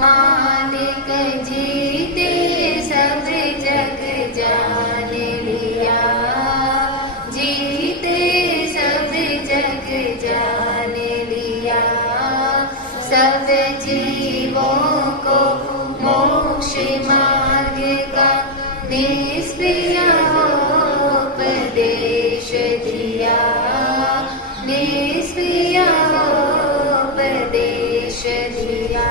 मालिक जीते सब जग जान लिया, जीते सब जग जान लिया। सब जीवों को मोक्ष मार्ग का निष्प्रिय उपदेश दिया, निष्प्रिय उपदेश दिया।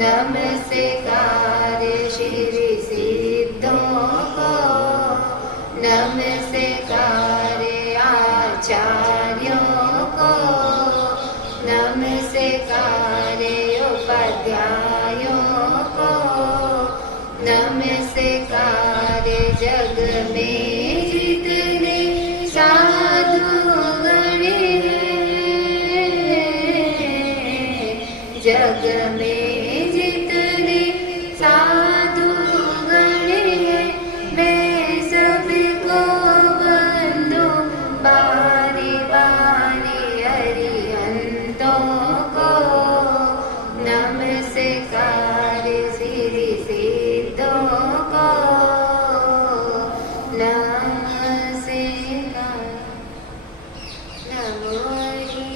नमस्कार श्री सिद्धों को, नमस्कार आचार्यों को, नमस्कार उपाध्यायों को, नमस्कार जग में जितने साधु गण हैं, जग में साधु गण हैं, मैं सबको बंदो बारी बारी अरिहंतों को, नमस्कार श्री सिद्धों को, नमस्कार। नमो हरि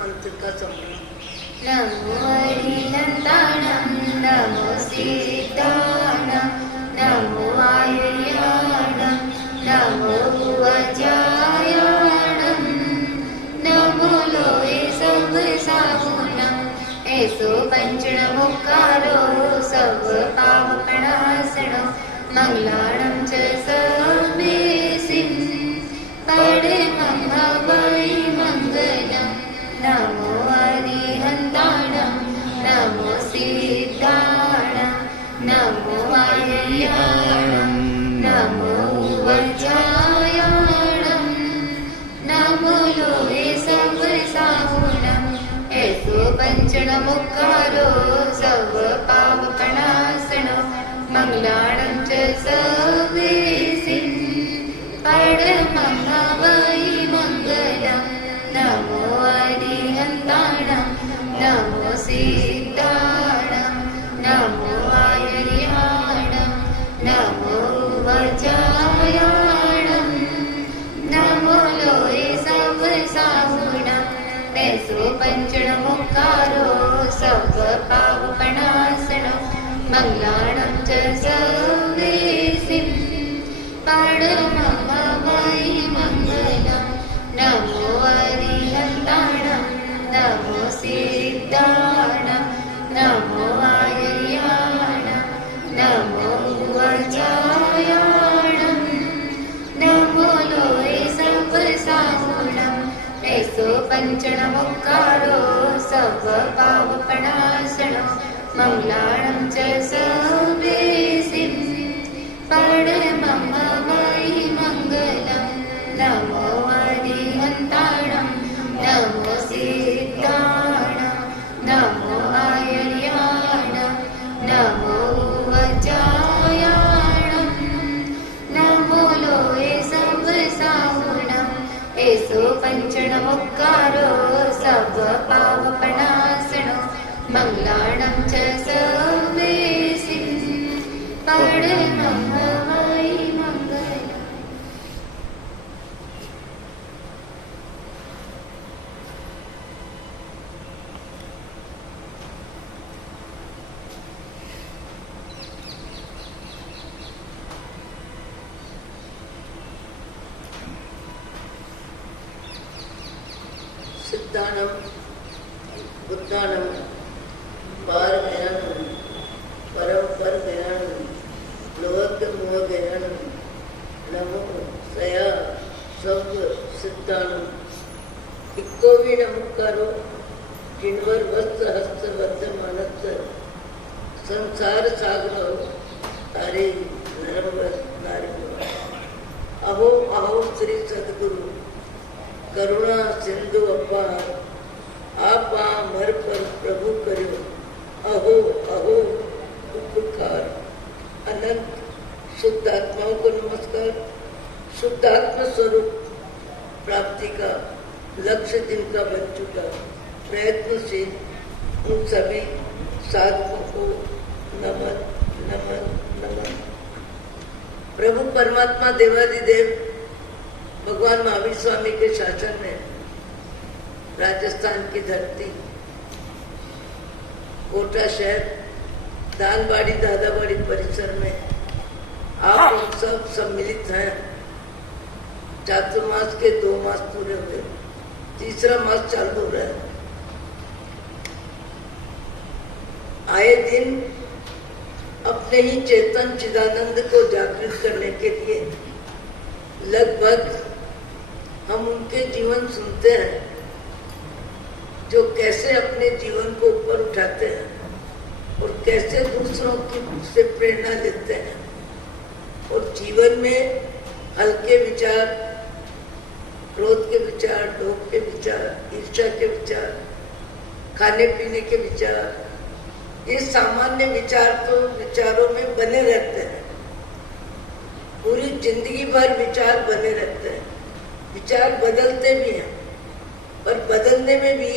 मंत्र का संग्रह। नमो हरिहंताणं, नमो सिद्धाणं, नमो आयर्याणं, नमो वज्रायणं, नमो लोहे सब सागुणं, ऐसो पंचणमुक्कारो सब पावकणासनं, मंगलाणं च सर्वेसिं परमं हवै मंगलम्। नमो हरिहंताणं, नमो सिद्धाणं, नमो आयर्याणं, नमो वज्रायणं, नमो लोहे सब सागुणं, ऐसो पंचणमुक्कारो सब पावकणासनं, मंगलाणं च सर्वेसिं परमं हवै मंगलम्। नमो हरिहंताणं, नमो सिद्धाणं, नमो आयर्याणं, नमो वज्रायणं, नमो लोहे सब सागुणं, ऐसो पंचणमुक्कारो सब पावकणासनं, मंगलाणं च सर्वेसिं परमं हवै मंगलम्। नमो हरिहंताणं, नमो सिद्धाणं, नमो आयर्याणं, नमो वज्रायणं, नमो लोहे सब सागुणं, ऐसो पंचणमुक्कारो सब पावकणासनं, मंगलाणं च सर्वेसिं परमं हवै मंगलम्। नमो हरिहंताणं, नमो सिद्धाणं, नमो आयर्याणं, नमो वज्रायणं, नमो लोहे सब सागुणं, ऐसो पंचणमुक्कारो सब पावकणासनं, मंगलाणं च सर्वेसिं परमं हवै मंगलम्। सिद्धानम बुद्धानम पारगयानम परम पर गयानम लोक मोह गयानम नमो सया सब सिद्धानम इक्को भी नमस्कारो जिनवर वस्त्र हस्त बद्ध मानस संसार सागरो तारे नरम नारी अहो अहो श्री सदगुरु करुणा सिंधु अपार आपा मर पर प्रभु करो अहो अहो उपकार अनंत शुद्ध आत्माओं को नमस्कार। शुद्ध आत्मा स्वरूप प्राप्ति का लक्ष्य जिनका बन चुका प्रयत्नशील उन सभी साधकों को नमन नमन नमन। प्रभु परमात्मा देवादिदेव भगवान महावीर स्वामी के शासन में राजस्थान की धरती कोटा शहर दानबाड़ी दादाबाड़ी परिसर में आप लोग सब सम्मिलित हैं। चातुर्मास के 2 मास पूरे हुए, तीसरा मास चालू हो रहा है। आए दिन अपने ही चेतन चिदानंद को जागृत करने के लिए लगभग हम उनके जीवन सुनते हैं जो कैसे अपने जीवन को ऊपर उठाते हैं और कैसे दूसरों की से प्रेरणा लेते हैं और जीवन में हल्के विचार, क्रोध के विचार, लोभ के विचार, ईर्ष्या के विचार, खाने पीने के विचार, ये सामान्य विचार तो विचारों में बने रहते हैं। पूरी जिंदगी भर विचार बने रहते हैं। विचार बदलते भी हैं, पर बदलने में भी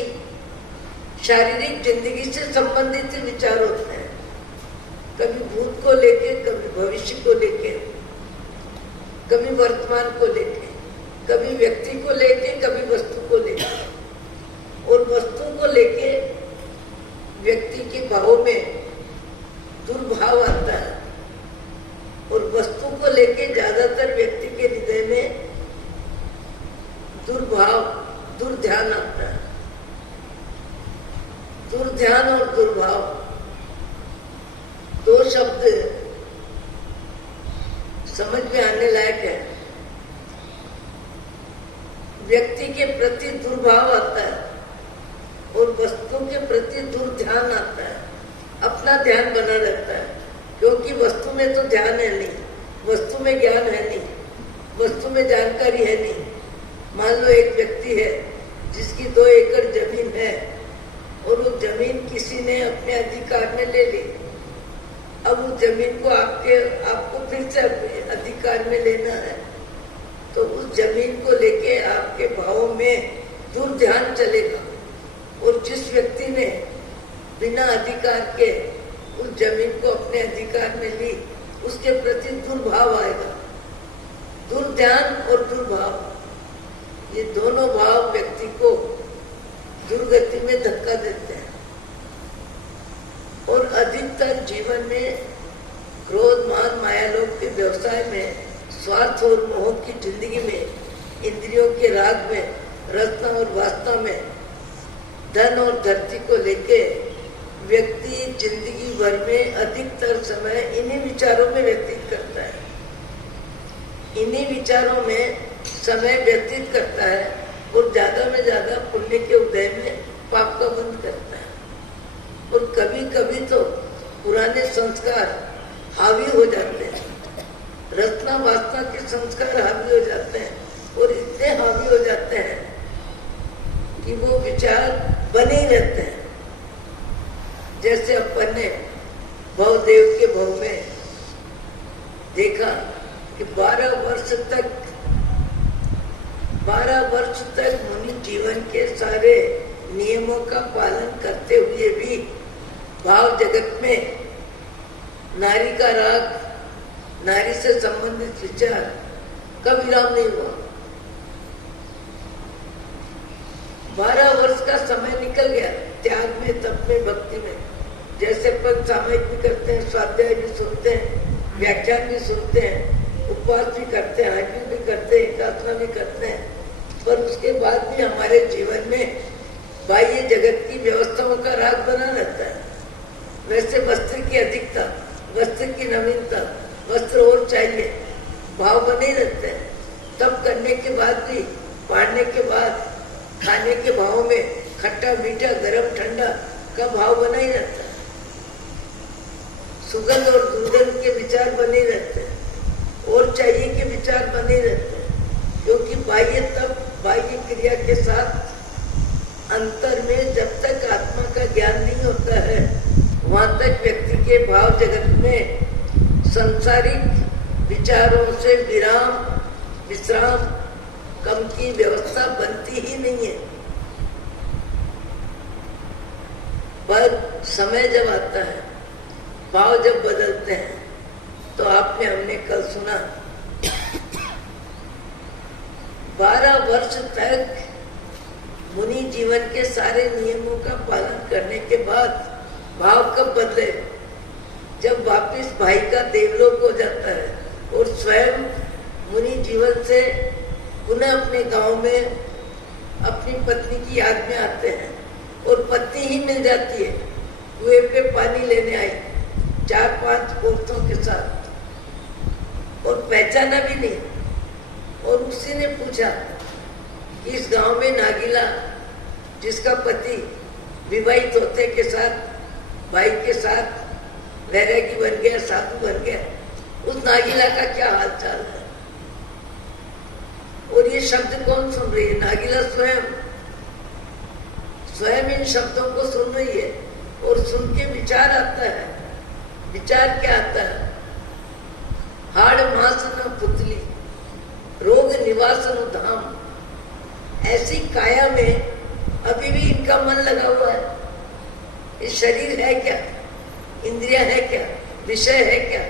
शारीरिक जिंदगी से संबंधित विचार होते हैं। कभी भूत को लेके, कभी भविष्य को लेके, कभी वर्तमान को लेके, कभी व्यक्ति को लेके, कभी वस्तु को लेके। और वस्तु को लेके व्यक्ति के भावों में दुर्भाव आता है और वस्तु को लेके ज्यादातर व्यक्ति के हृदय में दुर्भाव, दुर्ध्यान आता है। दुर्ध्यान और दुर्भाव 2 शब्द समझ में आने लायक है। व्यक्ति के प्रति दुर्भाव आता है और वस्तु के प्रति दुर्ध्यान आता है। अपना ध्यान बना रहता है क्योंकि वस्तु में तो ध्यान है नहीं, वस्तु में ज्ञान है नहीं, वस्तु में जानकारी है नहीं। मान लो एक व्यक्ति है जिसकी 2 एकड़ जमीन है और वो जमीन किसी ने अपने अधिकार में ले ली। अब उस जमीन को आपको फिर से अपने अधिकार में लेना है, तो उस जमीन को लेके आपके भावों में दुर्ध्यान चलेगा। और जिस व्यक्ति ने बिना अधिकार के उस जमीन को अपने अधिकार में ली, उसके प्रति दुर्भाव आएगा। दुर्ध्यान और दुर्भाव, ये दोनों भाव व्यक्ति को दुर्गति में धक्का देते हैं। और अधिकतर जीवन में क्रोध, मान, माया, लोभ के व्यवसाय में, स्वार्थ और मोह की जिंदगी में, इंद्रियों के राग में, रचना और वासना में, धन और धरती को लेके व्यक्ति जिंदगी भर में अधिकतर समय इन्हीं विचारों में व्यतीत करता है। इन्हीं विचारों में समय व्यतीत करता है और ज्यादा में ज्यादा पुण्य के उदय में पाप का बंध करता है। और कभी कभी तो पुराने संस्कार हावी हो जाते हैं, रचना वासना के संस्कार हावी हो जाते हैं और इतने हावी हो जाते हैं कि वो विचार बने ही रहते हैं। जैसे अपन ने भवदेव के भव में देखा कि 12 वर्ष तक मुनि जीवन के सारे नियमों का पालन करते हुए भी भाव जगत में नारी का राग, नारी से संबंधित विचार का विराम नहीं हुआ। 12 वर्ष का समय निकल गया त्याग में, तप में, भक्ति में। जैसे अपन सामयिक भी करते हैं, स्वाध्याय भी सुनते हैं, व्याख्यान भी सुनते हैं, उपवास भी करते हैं, आरती भी करते हैं, एकादशा भी करते हैं, पर उसके बाद भी हमारे जीवन में बाह्य जगत की व्यवस्थाओं का राग बना रहता है, वैसे वस्त्र की अधिकता, वस्त्र की नवीनता, वस्त्र और चाहिए, भाव बने रहते हैं। तब करने के बाद भी, पढ़ने के बाद, खाने के भाव में खट्टा मीठा गरम ठंडा का भाव बना ही रहता है। सुगंध और दुर्गंध के विचार बने रहते हैं, और चाहिए के विचार बने रहते हैं, क्योंकि बाह्य क्रिया के साथ अंतर में जब तक आत्मा का ज्ञान नहीं होता है, वहां तक व्यक्ति के भाव जगत में संसारिक विचारों से विश्राम कम की व्यवस्था बनती ही नहीं है। पर समय जब आता है, भाव जब बदलते हैं, तो हमने कल सुना 12 वर्ष तक मुनि जीवन के सारे नियमों का पालन करने के बाद भाव कब बदले? जब वापिस भाई का देवलोक हो जाता है और स्वयं मुनि जीवन से पुनः अपने गांव में अपनी पत्नी की याद में आते हैं, और पत्नी ही मिल जाती है, कुएं पे पानी लेने आई 4-5 औरतों के साथ, और पहचाना भी नहीं। और उसी ने पूछा कि इस गांव में नागीला, जिसका पति विवाहित होते के साथ भाई के साथ वैरागी बन गया, साधु बन गया, उस नागीला का क्या हाल चाल है? और ये शब्द कौन सुन रही है? नागीला स्वयं इन शब्दों को सुन रही है, और सुन के विचार आता है। विचार क्या आता है? हाड़ मांस न पुतली, रोग निवास न धाम। ऐसी काया में अभी भी इनका मन लगा हुआ है। ये शरीर है क्या? इंद्रिया है क्या? विषय है क्या?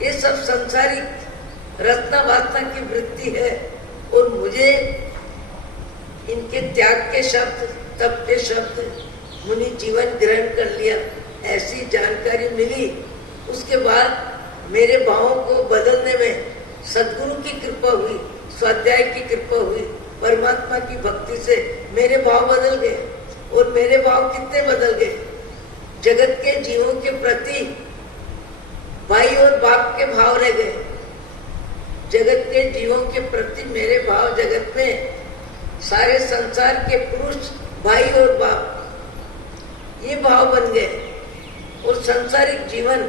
ये सब संसारिक रत्ना वासना की वृत्ति है, और मुझे इनके त्याग के शब्द, तप के शब्द, मुनि जीवन ग्रहण कर लिया, ऐसी जानकारी मिली। उसके बाद मेरे भावों को बदलने में सद्गुरु की कृपा हुई, स्वाध्याय की कृपा हुई, परमात्मा की भक्ति से मेरे भाव बदल गए। और मेरे भाव कितने बदल गए? जगत के जीवों के प्रति भाई और बाप के भाव रह गए। जगत के जीवों के प्रति मेरे भाव जगत में सारे संसार के पुरुष भाई और बाप, ये भाव बन गए। और सांसारिक जीवन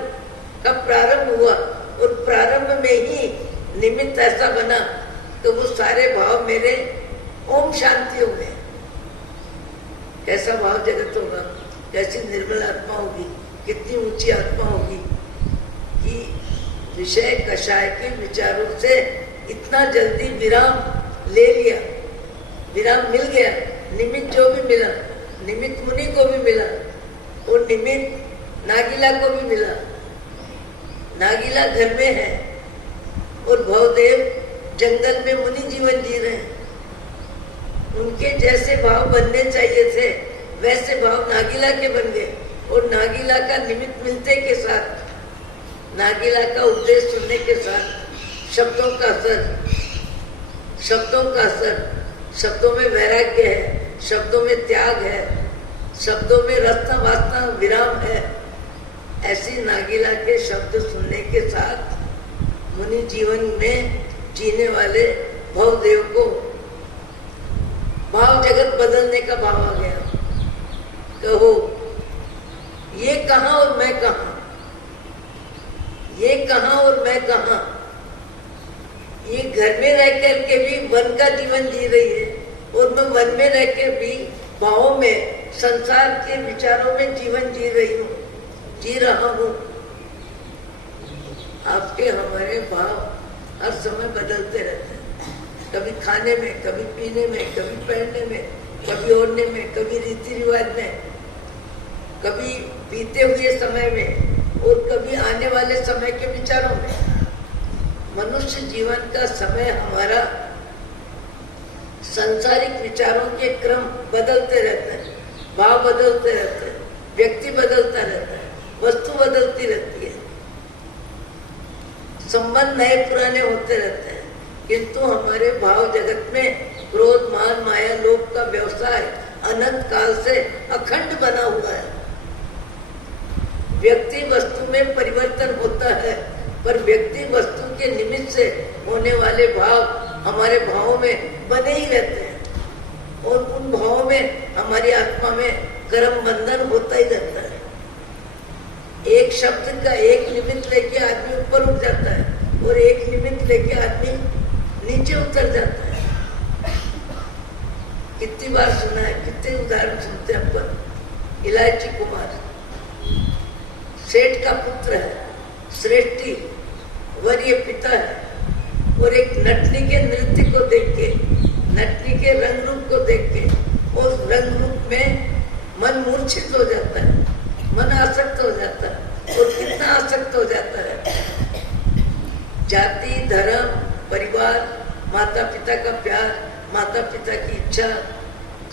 का प्रारंभ हुआ, और प्रारंभ में ही निमित्त ऐसा बना तो वो सारे भाव मेरे ओम शांति हो गए। कैसा भाव जगत होगा, कैसी निर्मल आत्मा होगी, कितनी ऊंची आत्मा होगी कि विषय कषाय के विचारों से इतना जल्दी विराम ले लिया, विराम मिल गया। निमित्त जो भी मिला, निमित्त मुनि को भी मिला, और निमित्त नागीला को भी मिला। नागीला घर में है और भवदेव जंगल में मुनि जीवन जी रहे हैं। उनके जैसे भाव बनने चाहिए थे, वैसे भाव नागीला के बन गए। और नागीला का निमित्त मिलते के साथ, नागीला का उपदेश सुनने के साथ शब्दों का असर, शब्दों में वैराग्य है, शब्दों में त्याग है, शब्दों में रत्ना वासना विराम है। ऐसी नागीला के शब्द सुनने के साथ मुनि जीवन में जीने वाले भवदेव को भाव जगत बदलने का भाव आ गया। कहो ये कहां और मैं कहां, ये कहां और मैं कहां। ये घर में रह कर के भी वन का जीवन जी रही है, और मैं वन में रह के भी भावों में, संसार के विचारों में जीवन जी रहा हूं। आपके हमारे भाव हर समय बदलते रहते हैं, कभी खाने में, कभी पीने में, कभी पहनने में, कभी ओढ़ने में, कभी रीति रिवाज में, कभी बीते हुए समय में, और कभी आने वाले समय के विचारों में। मनुष्य जीवन का समय हमारा संसारिक विचारों के क्रम बदलते रहते हैं, भाव बदलते रहते हैं, व्यक्ति बदलता रहता है, वस्तु बदलती रहती है, संबंध नए पुराने होते रहते हैं। किंतु हमारे भाव जगत में क्रोध, मान, माया, लोभ का व्यवसाय अनंत काल से अखंड बना हुआ है। व्यक्ति वस्तु में परिवर्तन होता है, पर व्यक्ति वस्तु के निमित्त से होने वाले भाव हमारे भावों में बने ही रहते हैं और उन भावों में हमारी आत्मा में कर्म बंधन होता ही रहता है। एक शब्द का एक निमित्त लेके आदमी ऊपर उठ जाता है और एक निमित्त लेके आदमी नीचे उतर जाता है। कितनी बार सुना है, कितने उदाहरण सुनते हैं अपन। इलायची कुमार सेठ का पुत्र है, श्रेष्ठी वरीय पिता है और एक नटनी के नृत्य को देख के, नटनी के रंग रूप को देख के उस रंग रूप में मन मूर्छित हो जाता है, मन आसक्त हो जाता है। और कितना आसक्त हो जाता है। जाति, धर्म, परिवार, माता पिता का प्यार, माता पिता की इच्छा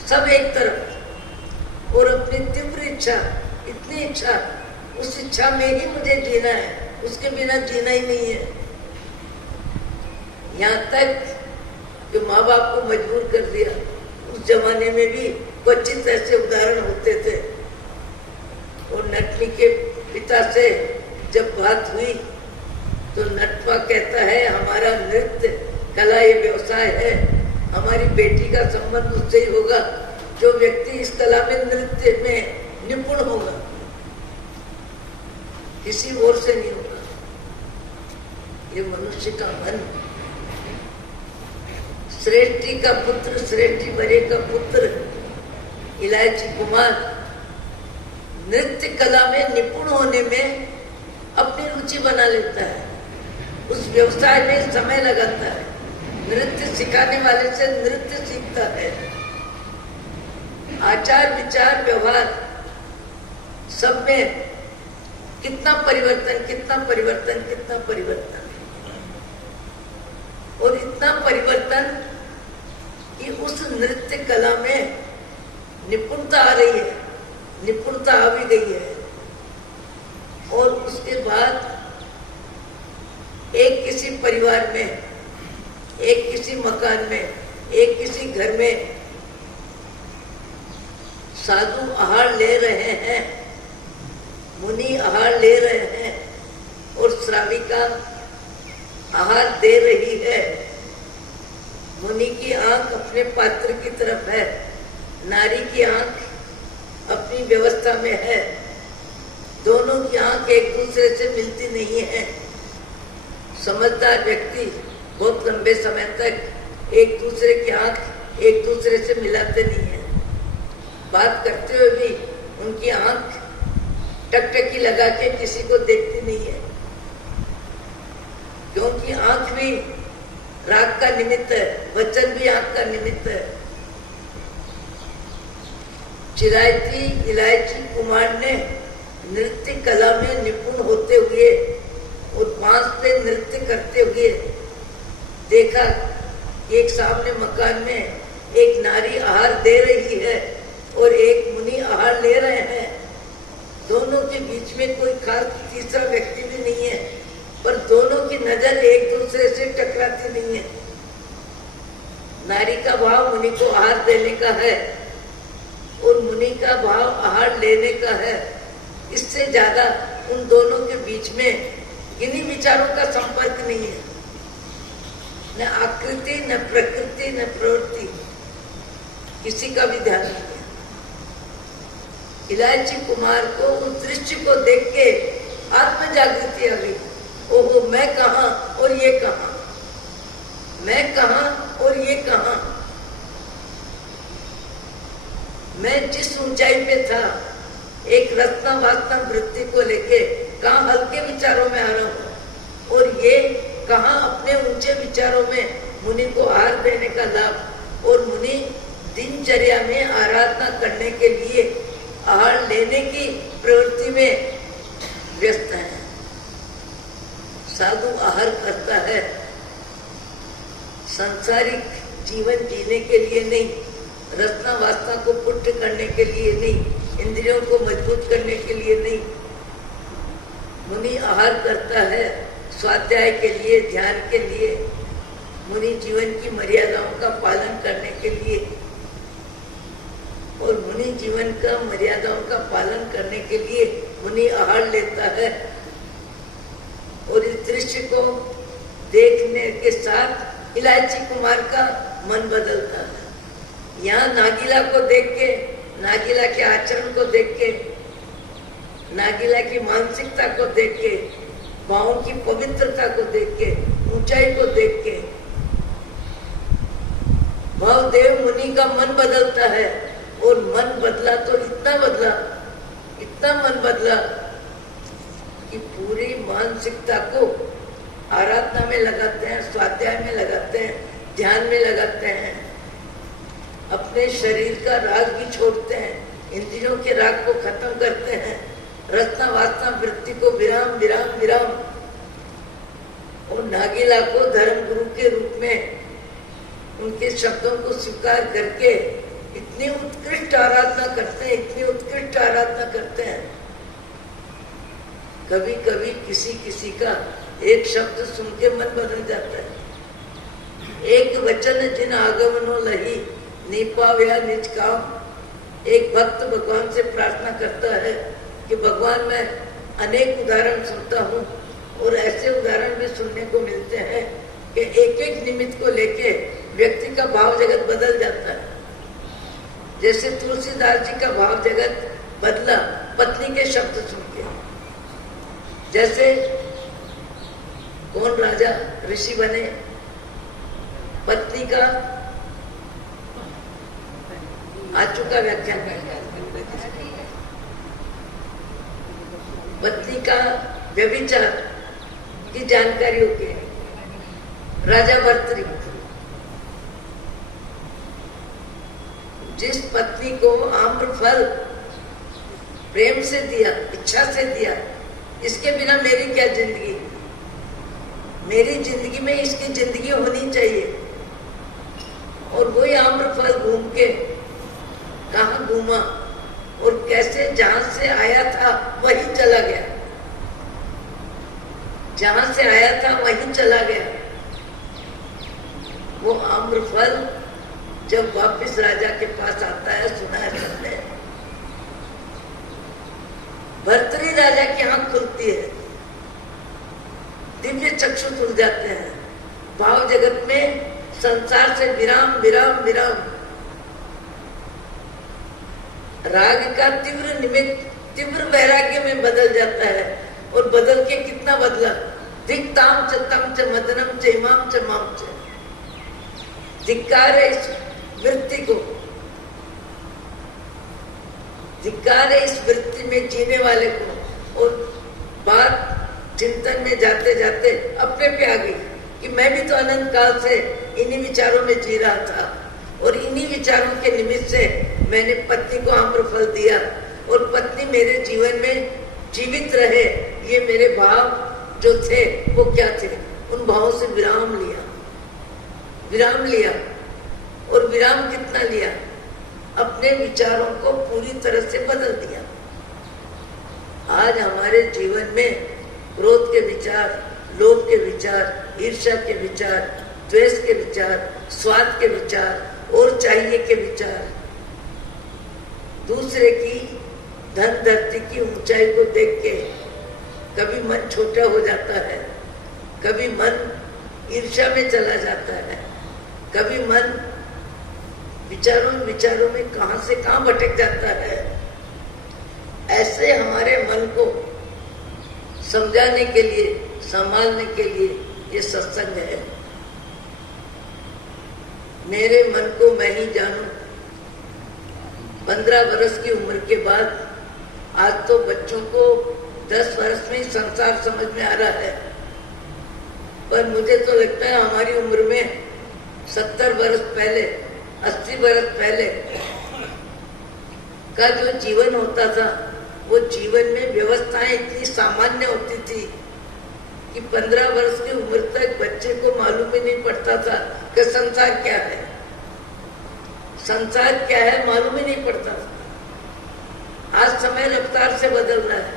सब एक तरफ और अपनी तीव्र इच्छा, इतनी इच्छा, उस इच्छा में ही मुझे जीना है, उसके बिना जीना ही नहीं है। यहाँ तक कि माँ बाप को मजबूर कर दिया। उस जमाने में भी क्वचित ऐसे उदाहरण होते थे। और नटनी के पिता से जब बात हुई तो नटवा कहता है हमारा नृत्य कला ये व्यवसाय है, हमारी बेटी का संबंध उससे ही होगा जो व्यक्ति इस कला में नृत्य में निपुण होगा, किसी और से नहीं होगा। ये मनुष्य का मन। श्रेष्ठी का पुत्र, श्रेष्ठी बड़े का पुत्र इलायची कुमार नृत्य कला में निपुण होने में अपनी रुचि बना लेता है, उस व्यवसाय में समय लगाता है, नृत्य सिखाने वाले से नृत्य सीखता है। आचार विचार व्यवहार सब में कितना परिवर्तन, कितना परिवर्तन, कितना परिवर्तन। और इतना परिवर्तन कि उस नृत्य कला में निपुणता आ रही है, निपुणता आ भी गई है। और उसके बाद एक किसी परिवार में, एक किसी मकान में, एक किसी घर में साधु आहार ले रहे हैं, मुनि आहार ले रहे हैं और श्राविका आहार दे रही है। मुनि की आंख अपने पात्र की तरफ है, नारी की आंख अपनी व्यवस्था में है। दोनों की आंख एक दूसरे से मिलती नहीं है। समझदार व्यक्ति बहुत लंबे समय तक एक दूसरे की आंख एक दूसरे से मिलाते नहीं है। बात करते हुए भी उनकी आंख टकटकी लगा के किसी को देखती नहीं है, क्योंकि आंख भी राग का निमित्त है, वचन भी आंख का निमित्त है। चिरायती इलायची कुमार ने नृत्य कला में निपुण होते हुए और बांस पे नृत्य करते हुए देखा कि एक सामने मकान में एक नारी आहार दे रही है और एक मुनि आहार ले रहे हैं। दोनों के बीच में कोई खास तीसरा व्यक्ति भी नहीं है, पर दोनों की नजर एक दूसरे से टकराती नहीं है। नारी का भाव मुनि को आहार देने का है और मुनि का भाव आहार लेने का है। इससे ज्यादा उन दोनों के बीच में किन्हीं विचारों का संपर्क नहीं है, न आकृति, न प्रकृति, न प्रवृत्ति, किसी का भी ध्यान नहीं है। इलायची कुमार को उस दृश्य को देख के आत्म जागृति आ गई। ओहो, मैं कहाँ और ये कहाँ, मैं कहाँ और ये कहाँ। मैं जिस ऊंचाई पे था एक रत्ना वासना वृत्ति को लेके कहाँ हल्के विचारों में आ रहा हूँ, और ये कहाँ अपने ऊंचे विचारों में मुनि को आहार देने का लाभ। और मुनि दिनचर्या में आराधना करने के लिए आहार लेने की प्रवृत्ति में व्यस्त है। साधु आहार करता है सांसारिक जीवन जीने के लिए नहीं, रत्ना वासना को पुष्ट करने के लिए नहीं, इंद्रियों को मजबूत करने के लिए नहीं। मुनि आहार करता है स्वाध्याय के लिए, ध्यान के लिए, मुनि जीवन की मर्यादाओं का पालन करने के लिए। वचन का, मर्यादाओं का पालन करने के लिए मुनि आहार लेता है। और इस दृश्य को देखने के साथ इलायची कुमार का मन बदलता है। यहाँ नागीला को देख के, नागीला के आचरण को देख के, नागीला की मानसिकता को देख के, भावों की पवित्रता को देख के, ऊंचाई को देख के भावदेव मुनि का मन बदलता है। और मन बदला तो इतना बदला, इतना मन बदला कि पूरी मानसिकता को आराधना में लगाते हैं, स्वाध्याय में लगाते हैं, ध्यान में लगाते हैं, अपने शरीर का राग भी छोड़ते हैं, इंद्रियों के राग को खत्म करते हैं, रचना वासना वृत्ति को विराम विराम विराम। और नागीला को धर्म गुरु के रूप में उनके शब्दों को स्वीकार करके इतनी उत्कृष्ट आराधना करते हैं, इतनी उत्कृष्ट आराधना करते हैं। कभी कभी किसी किसी का एक शब्द सुन के मन बदल जाता है। एक वचन जिन आगमनो लही नीपाव्या निज काम। एक भक्त भगवान से प्रार्थना करता है कि भगवान मैं अनेक उदाहरण सुनता हूँ और ऐसे उदाहरण भी सुनने को मिलते हैं कि एक एक निमित्त को लेके व्यक्ति का भाव जगत बदल जाता है। जैसे तुलसीदास जी का भाव जगत बदला पत्नी के शब्द सुन के। जैसे कौन राजा ऋषि बने, पत्नी का आज चुका व्याख्यान कर, पत्नी का व्यभिचार की जानकारी होगी। राजा भर्तृ जिस पत्नी को आम्र फल प्रेम से दिया, इच्छा से दिया, इसके बिना मेरी क्या जिंदगी, मेरी जिंदगी में इसकी जिंदगी होनी चाहिए। और वही आम्र फल घूम के कहाँ घूमा और कैसे जहां से आया था वहीं चला गया, जहां से आया था वहीं चला गया। वो आम्र फल जब वापस राजा के पास आता है, सुना है सबने, भर्तृ राजा की आंख खुलती है, दिव्य चक्षु खुल जाते हैं, भाव जगत में संसार से विराम विराम विराम। राग का तीव्र निमित्त तीव्र वैराग्य में बदल जाता है। और बदल के कितना बदला, दिक्ताम च तम च मदनम च इमाम च माम च। धिक्कार है इस वृत्ति को, धिक्कार है इस वृत्ति में जीने वाले को। और बात चिंतन में जाते जाते अपने पे आ गई कि मैं भी तो अनंत काल से इन्हीं विचारों में जी रहा था और इन्हीं विचारों के निमित्त से मैंने पत्नी को आम्रफल दिया और पत्नी मेरे जीवन में जीवित रहे। ये मेरे भाव जो थे वो क्या थे, उन भावों से विराम लिया, विराम लिया। और विराम कितना लिया, अपने विचारों को पूरी तरह से बदल दिया। आज हमारे जीवन में क्रोध के विचार, लोभ के विचार, ईर्ष्या के विचार, द्वेष के विचार, स्वार्थ के विचार और चाहिए के विचार, दूसरे की धन धरती की ऊंचाई को देख के कभी मन छोटा हो जाता है, कभी मन ईर्ष्या में चला जाता है, कभी मन विचारों में कहां से कहां भटक जाता है। ऐसे हमारे मन को समझाने के लिए, संभालने के लिए ये सत्संग है। मेरे मन को मैं ही जानूं। 15 वर्ष की उम्र के बाद, आज तो बच्चों को 10 वर्ष में ही संसार समझ में आ रहा है, पर मुझे तो लगता है हमारी उम्र में 70 वर्ष पहले, 80 वर्ष पहले का जो जीवन होता था, वो जीवन में व्यवस्थाएं इतनी सामान्य होती थी कि 15 वर्ष की उम्र तक बच्चे को मालूम ही नहीं पड़ता था कि संसार क्या है, संसार क्या है मालूम ही नहीं पड़ता था। आज समय रफ्तार से बदल रहा है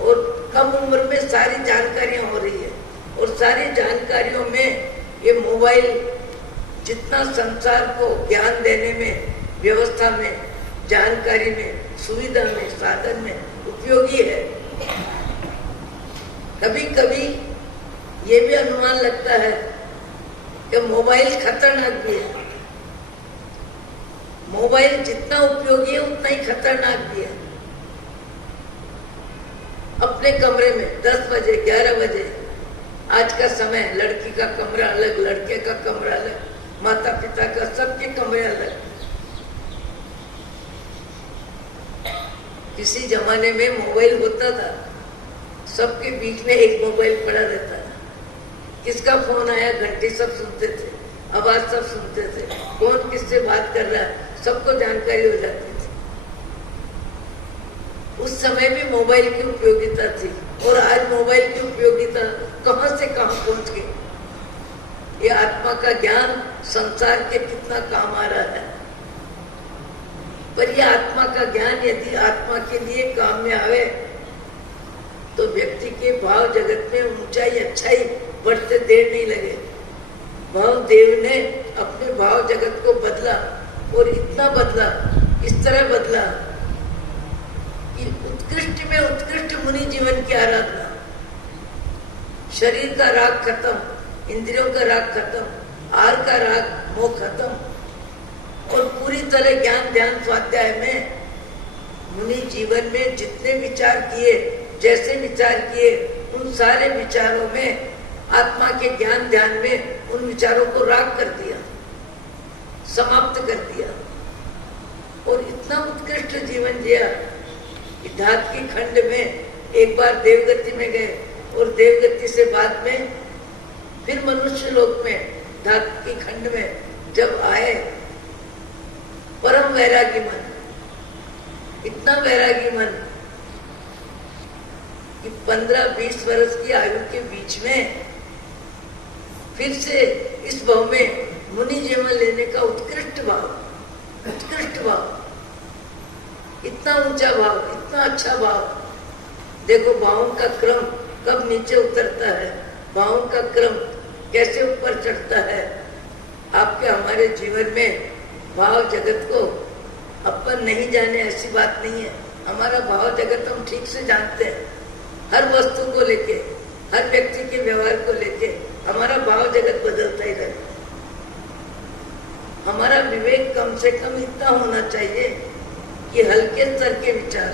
और कम उम्र में सारी जानकारियां हो रही है और सारी जानकारियों में ये मोबाइल जितना संसार को ज्ञान देने में, व्यवस्था में जानकारी में, सुविधा में, साधन में उपयोगी है। कभी कभी ये भी अनुमान लगता है कि मोबाइल खतरनाक भी है। मोबाइल जितना उपयोगी है उतना ही खतरनाक भी है। अपने कमरे में 10 बजे 11 बजे, आज का समय, लड़की का कमरा अलग, लड़के का कमरा अलग, माता पिता का, सबके कमरे अलग। किसी जमाने में मोबाइल होता था, सबके बीच में एक मोबाइल पड़ा रहता था। किसका फोन आया, घंटी सब सुनते थे, आवाज सब सुनते थे, कौन किससे बात कर रहा है सबको जानकारी हो जाती थी। उस समय भी मोबाइल की उपयोगिता थी, और आज मोबाइल की उपयोगिता कहां से कहां पहुंच गई। ये आत्मा का ज्ञान संसार के कितना काम आ रहा है, पर यह आत्मा का ज्ञान यदि आत्मा के लिए काम में आवे तो व्यक्ति के भाव जगत में ऊंचाई अच्छाई बढ़ते देर नहीं लगे। भाव देव ने अपने भाव जगत को बदला, और इतना बदला, इस तरह बदला कि उत्कृष्ट में उत्कृष्ट मुनि जीवन की आराधना। शरीर का राग खत्म, इंद्रियों का राग खत्म, आहार का राग मोह खत्म, और पूरी तरह ज्ञान ध्यान स्वाध्याय में मुनि जीवन में जितने विचार किए, जैसे विचार किए, उन सारे विचारों में आत्मा के ज्ञान ध्यान में उन विचारों को राग कर दिया, समाप्त कर दिया, और इतना उत्कृष्ट जीवन जिया कि धात की खंड में एक बार देवगति में गए, और देवगति से बाद में फिर मनुष्य लोक में धात की खंड में जब आए, परम वैरागी मन, इतना वैरागी मन कि 15-20 वर्ष की आयु के बीच में फिर से इस भाव में मुनि जीवन लेने का उत्कृष्ट भाव, उत्कृष्ट भाव, इतना ऊंचा भाव, इतना अच्छा भाव। देखो भावों का क्रम कब नीचे उतरता है, भावों का क्रम कैसे ऊपर चढ़ता है। आपके हमारे जीवन में भाव जगत को अपन नहीं जाने ऐसी बात नहीं है। हमारा भाव जगत हम ठीक से जानते हैं। हर वस्तु को लेके, हर व्यक्ति के व्यवहार को लेके हमारा भाव जगत बदलता ही रहता है। हमारा विवेक कम से कम इतना होना चाहिए कि हल्के स्तर के विचार,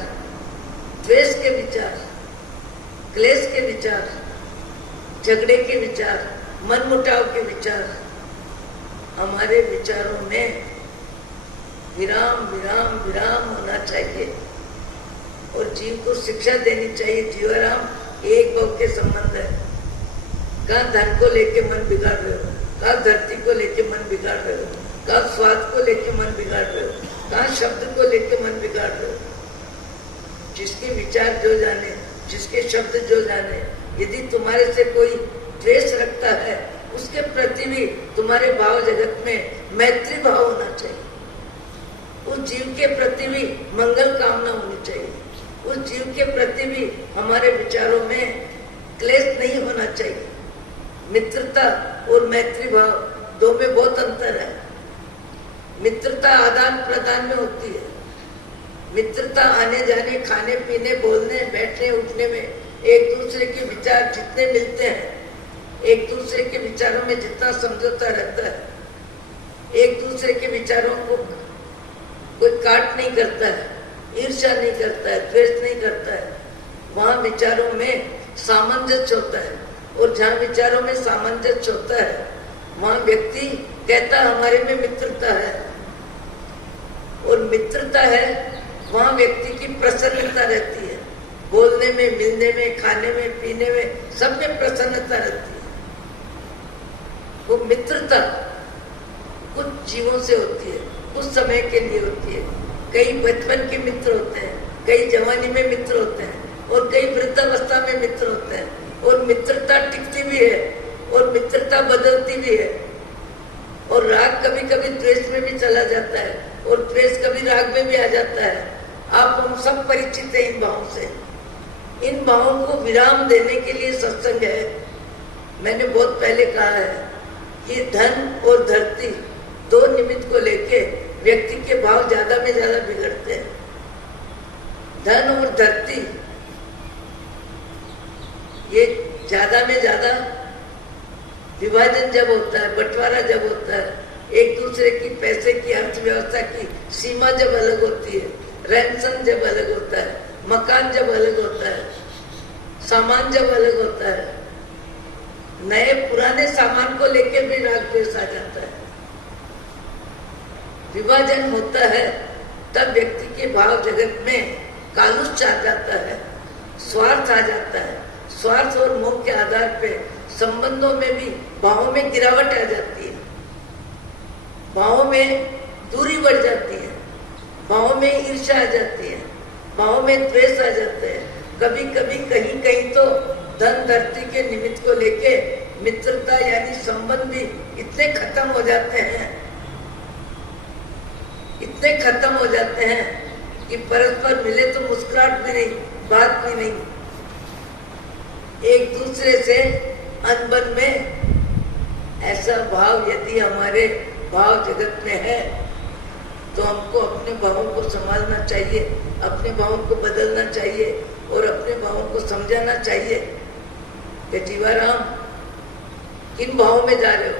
द्वेष के विचार, क्लेश के विचार, झगड़े के विचार, मनमुटाव के विचार, हमारे विचारों में विराम विराम विराम होना चाहिए, और जीव को शिक्षा देनी चाहिए। जीवाराम एक भाव के संबंध है। कहाँ धन को लेके मन बिगाड़ रहे हो, कहाँ धरती को लेके मन बिगाड़ रहे हो, कहाँ स्वाद को लेके मन बिगाड़ रहे हो, कहाँ शब्द को लेके मन बिगाड़ रहे हो। जिसके विचार जो जाने, जिसके शब्द जो जाने, यदि तुम्हारे से कोई द्वेष रखता है, उसके प्रति भी तुम्हारे भाव जगत में मैत्री भाव होना चाहिए। उस जीव के प्रति भी मंगल कामना होनी चाहिए। उस जीव के प्रति भी हमारे विचारों में क्लेश नहीं होना चाहिए। मित्रता और मैत्री भाव दो में बहुत अंतर है। मित्रता आदान प्रदान में होती है। मित्रता आने जाने, खाने पीने, बोलने, बैठने, उठने में एक दूसरे के विचार जितने मिलते हैं, एक दूसरे के विचारों में जितना समझौता रहता है, एक दूसरे के विचारों को कोई काट नहीं करता है, ईर्ष्या नहीं करता है, द्वेष नहीं करता है, वहां विचारों में सामंजस्य होता है। और जहाँ विचारों में सामंजस्य होता है, वहां व्यक्ति कहता हमारे में मित्रता है, और मित्रता है वहां व्यक्ति की प्रसन्नता रहती है। बोलने में, मिलने में, खाने में, पीने में, सब में प्रसन्नता रहती है। वो मित्रता कुछ जीवों से होती है, कुछ समय के लिए होती है। कई बचपन के मित्र होते हैं, कई जवानी में मित्र होते हैं, और कई वृद्धावस्था में मित्र होते हैं। और मित्रता टिकती भी है, और मित्रता बदलती भी है। और राग कभी कभी द्वेष में भी चला जाता है, और द्वेष कभी राग में भी आ जाता है। आप हम सब परिचित हैं इन भावों से। इन भावों को विराम देने के लिए सत्संग है। मैंने बहुत पहले कहा है कि धन और धरती दो निमित्त को लेके व्यक्ति के भाव ज्यादा में ज्यादा बिगड़ते हैं। धन और धरती, ये ज्यादा में ज्यादा विभाजन जब होता है, बंटवारा जब होता है, एक दूसरे की पैसे की, अर्थव्यवस्था की सीमा जब अलग होती है, रहन सहन जब अलग होता है, मकान जब अलग होता है, सामान जब अलग होता है, नए पुराने सामान को लेकर भी राग द्वेष आ जाता है। विभाजन होता है तब व्यक्ति के भाव जगत में कालुष आ जाता है, स्वार्थ आ जाता है। स्वार्थ और मोह के आधार पे संबंधों में भी भावों में गिरावट आ जाती है, भावों में दूरी बढ़ जाती है, भावों में ईर्ष्या आ जाती है, भावों में द्वेष आ जाते हैं। कभी कभी कहीं कहीं तो धन धरती के निमित्त को लेके मित्रता यानी संबंध भी इतने खत्म हो जाते हैं, इतने खत्म हो जाते हैं कि परस्पर मिले तो मुस्कुराहट भी नहीं, बात भी नहीं, एक दूसरे से अनबन में। ऐसा भाव यदि हमारे भाव जगत में है तो हमको अपने भावों को संभालना चाहिए, अपने भावों को बदलना चाहिए और अपने भावों को समझाना चाहिए कि जीवाराम किन भावों में जा रहे हो,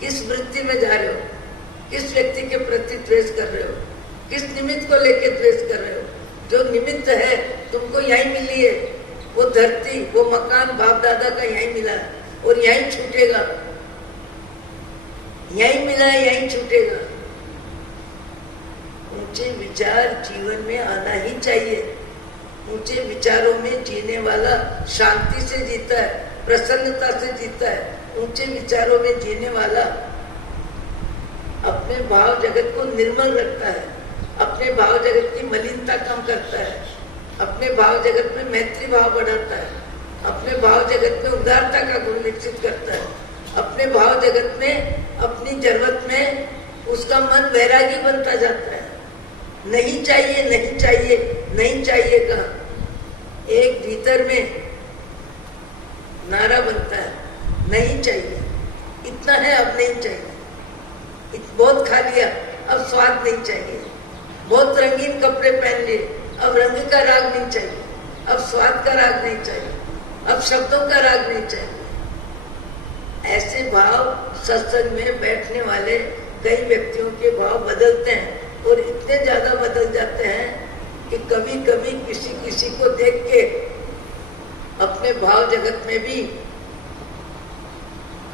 किस वृत्ति में जा रहे हो, किस व्यक्ति के प्रति द्वेष कर रहे हो, किस निमित्त को लेके द्वेष कर रहे हो। जो निमित्त है तुमको यहीं मिली है, वो धरती, वो मकान बाप दादा का यहीं मिला है और यहीं छूटेगा, यहीं मिला है, यहीं छूटेगा। ऊंचे विचार जीवन में आना ही चाहिए। ऊंचे विचारों में जीने वाला शांति से जीता है, प्रसन्नता से जीता है। ऊंचे विचारों में जीने वाला अपने भाव जगत को निर्मल रखता है, अपने भाव जगत की मलिनता कम करता है, अपने भाव जगत में मैत्री भाव बढ़ाता है, अपने भाव जगत में उदारता का गुण विकसित करता है, अपने भाव जगत में अपनी जरूरत में उसका मन वैरागी बनता जाता है। नहीं चाहिए, नहीं चाहिए, नहीं चाहिए का एक भीतर में नारा बनता है, नहीं चाहिए, इतना है अब नहीं चाहिए, बहुत खा लिया अब स्वाद नहीं चाहिए, बहुत रंगीन कपड़े पहन लिए अब रंग का राग नहीं चाहिए, अब स्वाद का राग नहीं चाहिए, अब शब्दों का राग नहीं चाहिए। ऐसे भाव सत्संग में बैठने वाले कई व्यक्तियों के भाव बदलते हैं और इतने ज्यादा बदल जाते हैं कि कभी कभी किसी किसी को देख के अपने भाव जगत में भी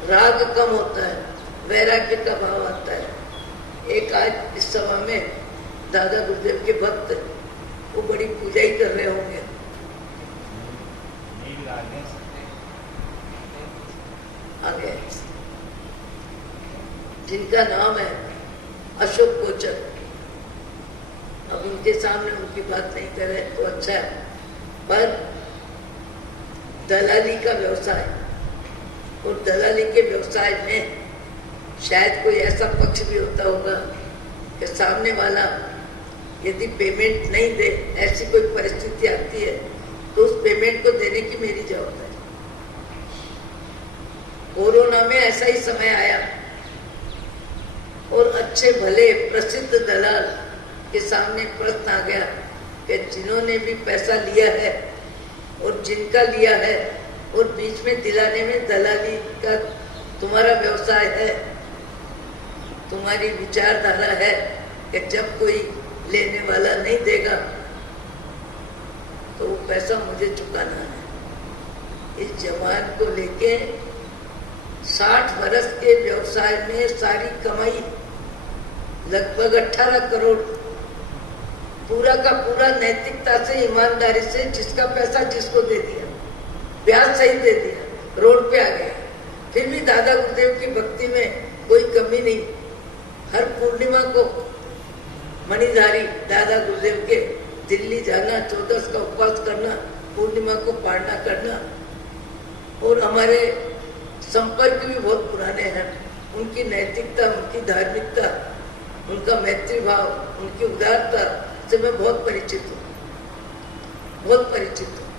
राग कम होता है, वैराग्य का भाव आता है। एक आज इस समय में दादा गुरुदेव के भक्त वो बड़ी पूजा ही कर रहे होंगे, आगे जिनका नाम है अशोक कोचर। अब इनके सामने उनकी बात नहीं कर रहे तो अच्छा है, पर दलाली का व्यवसाय और दलाली के व्यवसाय में शायद कोई ऐसा पक्ष भी होता होगा कि सामने वाला यदि पेमेंट नहीं दे, ऐसी कोई परिस्थिति आती है तो उस पेमेंट को देने की मेरी जवाबदारी। कोरोना में ऐसा ही समय आया और अच्छे भले प्रसिद्ध दलाल के सामने प्रश्न आ गया कि जिन्होंने भी पैसा लिया है और जिनका लिया है और बीच में दिलाने में दलाली का तुम्हारा व्यवसाय है, तुम्हारी विचारधारा है कि जब कोई लेने वाला नहीं देगा तो वो पैसा मुझे चुकाना है। इस जवान को लेके 60 वर्ष के व्यवसाय में सारी कमाई लगभग 18 करोड़ पूरा का पूरा नैतिकता से, ईमानदारी से, जिसका पैसा जिसको दे दिया, ब्याज सहित दे दिया, रोड पे आ गया। फिर भी दादा गुरुदेव की भक्ति में कोई कमी नहीं। हर पूर्णिमा को मणिधारी दादा गुरुदेव के दिल्ली जाना, 14 का उपवास करना, पूर्णिमा को पारणा करना, और हमारे संपर्क भी बहुत पुराने हैं। उनकी नैतिकता, उनकी धार्मिकता, उनका मैत्री भाव, उनकी उदारता से मैं बहुत परिचित हूँ, बहुत परिचित हूँ।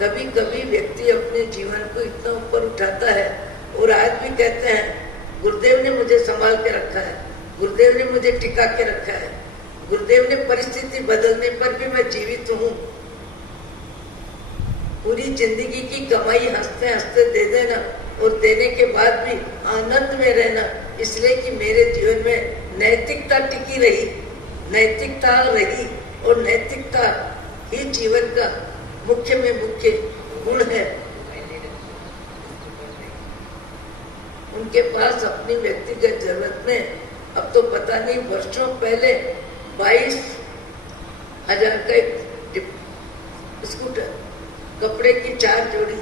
कभी कभी व्यक्ति अपने जीवन को इतना ऊपर उठाता है और आज भी कहते हैं गुरुदेव ने मुझे संभाल के रखा है, गुरुदेव ने मुझे टिका के रखा है, गुरुदेव ने परिस्थिति बदलने पर भी मैं जीवित हूँ। पूरी जिंदगी की कमाई हंसते हंसते दे देना और देने के बाद भी आनंद में रहना, इसलिए कि मेरे जीवन में नैतिकता टिकी रही, नैतिकता रही और नैतिकता ही जीवन का मुख्य में मुख्य गुण है। उनके पास अपनी व्यक्तिगत जरूरत में अब तो पता नहीं वर्षों पहले 22,000 का एक स्कूटर, कपड़े की 4 जोड़ी,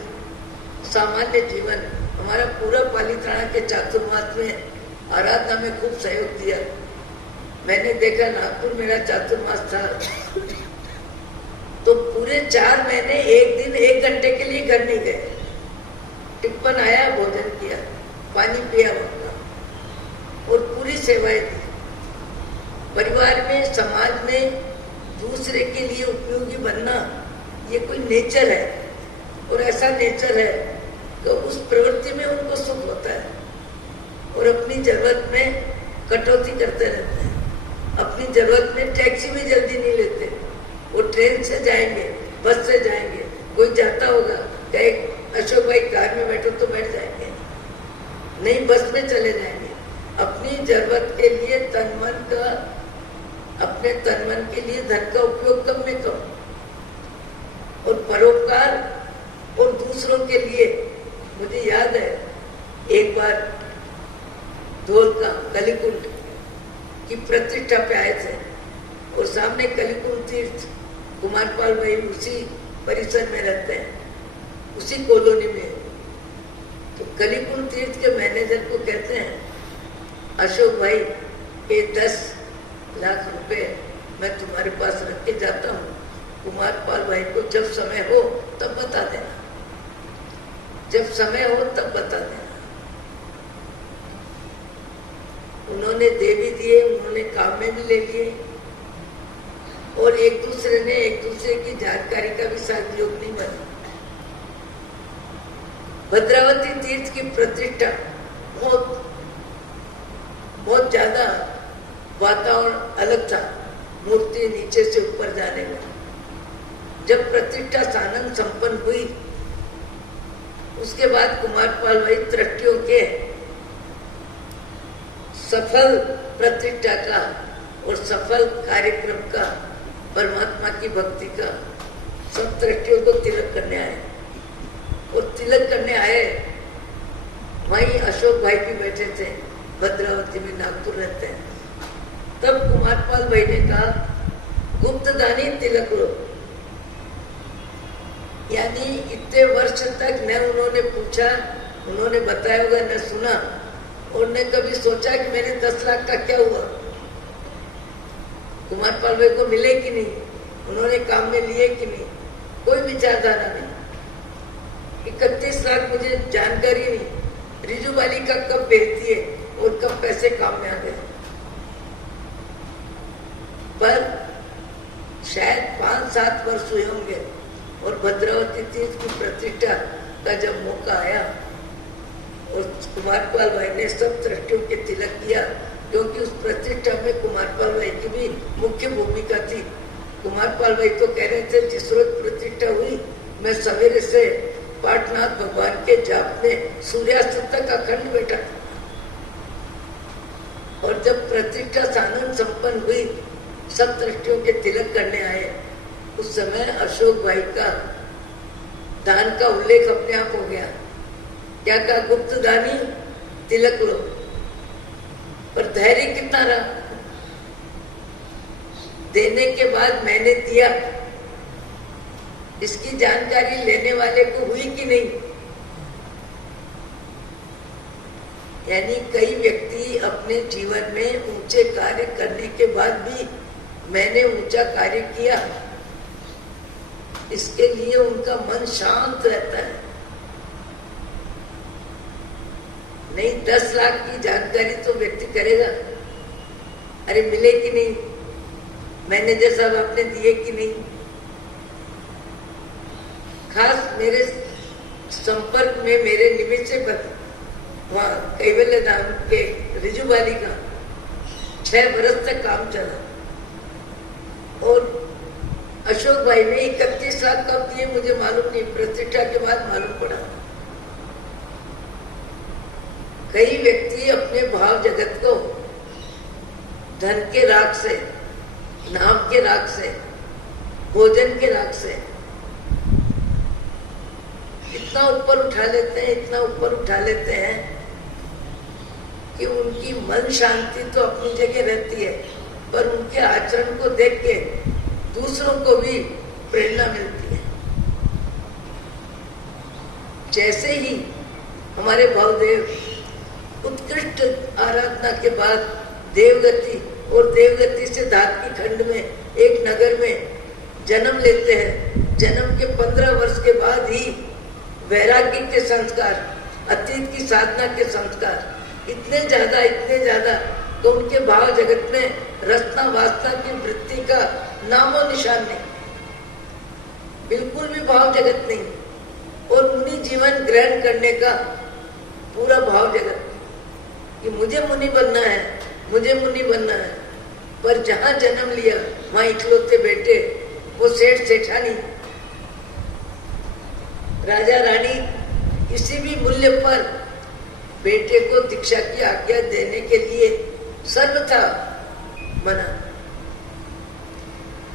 सामान्य जीवन। हमारा पूरा पालिताना के चातुर्मास में आराधना में खूब सहयोग दिया। मैंने देखा नागपुर मेरा चातुर्मास था तो पूरे 4 महीने एक दिन 1 घंटे के लिए घर नहीं गए। टिप्पण आया, भोजन किया, पानी पिया वहाँ और पूरी सेवाएं दी। परिवार में, समाज में दूसरे के लिए उपयोगी बनना ये कोई नेचर है और ऐसा नेचर है तो उस प्रवृत्ति में उनको सुख होता है और अपनी जरूरत में कटौती करते रहते हैं। अपनी जरूरत में टैक्सी भी जल्दी नहीं लेते, वो ट्रेन से जाएंगे, बस से जाएंगे। कोई जाता होगा कहे अशोक भाई कार में बैठो तो बैठ जाएंगे, नहीं बस में चले जाएंगे। अपनी जरूरत के लिए अपने तन मन के लिए धन का उपयोग कम में कम और परोपकार और दूसरों के लिए। मुझे याद है एक बार धोलका कलिकुंड की प्रतिष्ठा पे आए थे और सामने कलिकुंड तीर्थ, कुमारपाल भाई उसी परिसर में रहते हैं, उसी कॉलोनी में। तो कलिकुंड तीर्थ के मैनेजर को कहते हैं, अशोक भाई ये 10 लाख रुपए मैं तुम्हारे पास रख के जाता हूँ, कुमारपाल भाई को जब समय हो तब बता देना, जब समय हो तब बता देना। उन्होंने दे भी दिए, उन्होंने काम में भी ले लिए और एक दूसरे की जानकारी का भी सदुपयोग नहीं बना। भद्रावती तीर्थ की प्रतिष्ठा बहुत ज्यादा वातावरण अलग था, मूर्ति नीचे से ऊपर जाने में। जब प्रतिष्ठा सानंद संपन्न हुई उसके बाद कुमारपाल भाई तृटियों के सफल प्रतिष्ठा का और सफल कार्यक्रम का, परमात्मा की भक्ति का, सब तृटियों को तिलक करने आए और तिलक करने आए। वहीं अशोक भाई भी बैठे थे, भद्रावती में, नागपुर रहते हैं। तब कुमारपाल भाई ने कहा गुप्तदानी तिलक लो, यानी इतने वर्ष तक न उन्होंने पूछा, उन्होंने बताया होगा, न सुना और न कभी सोचा कि मैंने 10 लाख का क्या हुआ, कुमारपाल भाई को मिले कि नहीं, उन्होंने काम में लिए कि नहीं, कोई विचारधारा नहीं। 31 लाख मुझे जानकारी नहीं, रिजू वाली का कब भेजती है और कब पैसे काम में आ गए। पर शायद 5-7 वर्ष हुए होंगे और भद्रावती तीर्थ की प्रतिष्ठा का जब मौका आया और कुमारपाल भाई ने सब तृटियों के तिलक किया, क्योंकि उस प्रतिष्ठा में कुमारपाल भाई की भी मुख्य भूमिका थी। कुमारपाल भाई तो कह रहे थे जिस रोज प्रतिष्ठा हुई मैं सवेरे से पाटनाथ भगवान के जाप में सूर्यास्त तक अखंड बैठा था। और जब प्रतिष्ठा सानंद संपन्न हुई, सब तृटियों के तिलक करने आए, उस समय अशोक भाई का दान का उल्लेख अपने आप हो गया। क्या कहा? गुप्त दानी तिलक लो। पर धैर्य कितना रहा, देने के बाद मैंने दिया, इसकी जानकारी लेने वाले को हुई कि नहीं। यानी कई व्यक्ति अपने जीवन में ऊंचे कार्य करने के बाद भी मैंने ऊंचा कार्य किया, इसके लिए उनका मन शांत रहता है। नहीं 10 लाख की जानकारी तो व्यक्ति करेगा, अरे मिले कि नहीं, मैनेजर साहब आपने दिए कि नहीं। खास मेरे संपर्क में मेरे निमित्त से वहाँ कैवल्य धाम के रिजुबाली का 6 बरस तक काम चला और अशोक भाई ने 31 लाख कब दिए मुझे मालूम नहीं, प्रतिष्ठा के बाद मालूम पड़ा। कई व्यक्ति अपने भाव जगत को धन के राग से, नाम के राग से, भोजन के राग से इतना ऊपर उठा लेते हैं, इतना ऊपर उठा लेते हैं कि उनकी मन शांति तो अपनी जगह रहती है, पर उनके आचरण को देख के दूसरों को भी प्रेरणा मिलती है। जैसे ही हमारे भावदेव उत्कृष्ट आराधना के बाद देवगति और देवगति से धातकी खंड में एक नगर में जन्म लेते हैं। जन्म के 15 वर्ष के बाद ही वैराग्य के संस्कार, अतीत की साधना के संस्कार इतने ज्यादा तो उनके भाव जगत में रचना वासना की वृत्ति का नामो निशान नहीं, बिल्कुल भी भाव जगत नहीं। और मुनि जीवन ग्रहण करने का पूरा भाव जगत कि मुझे मुनि बनना है, मुझे मुनि बनना है। पर जहां जन्म लिया वहां इकलौते बेटे, वो सेठ सेठानी, राजा रानी किसी भी मूल्य पर बेटे को दीक्षा की आज्ञा देने के लिए सर्वथा मना।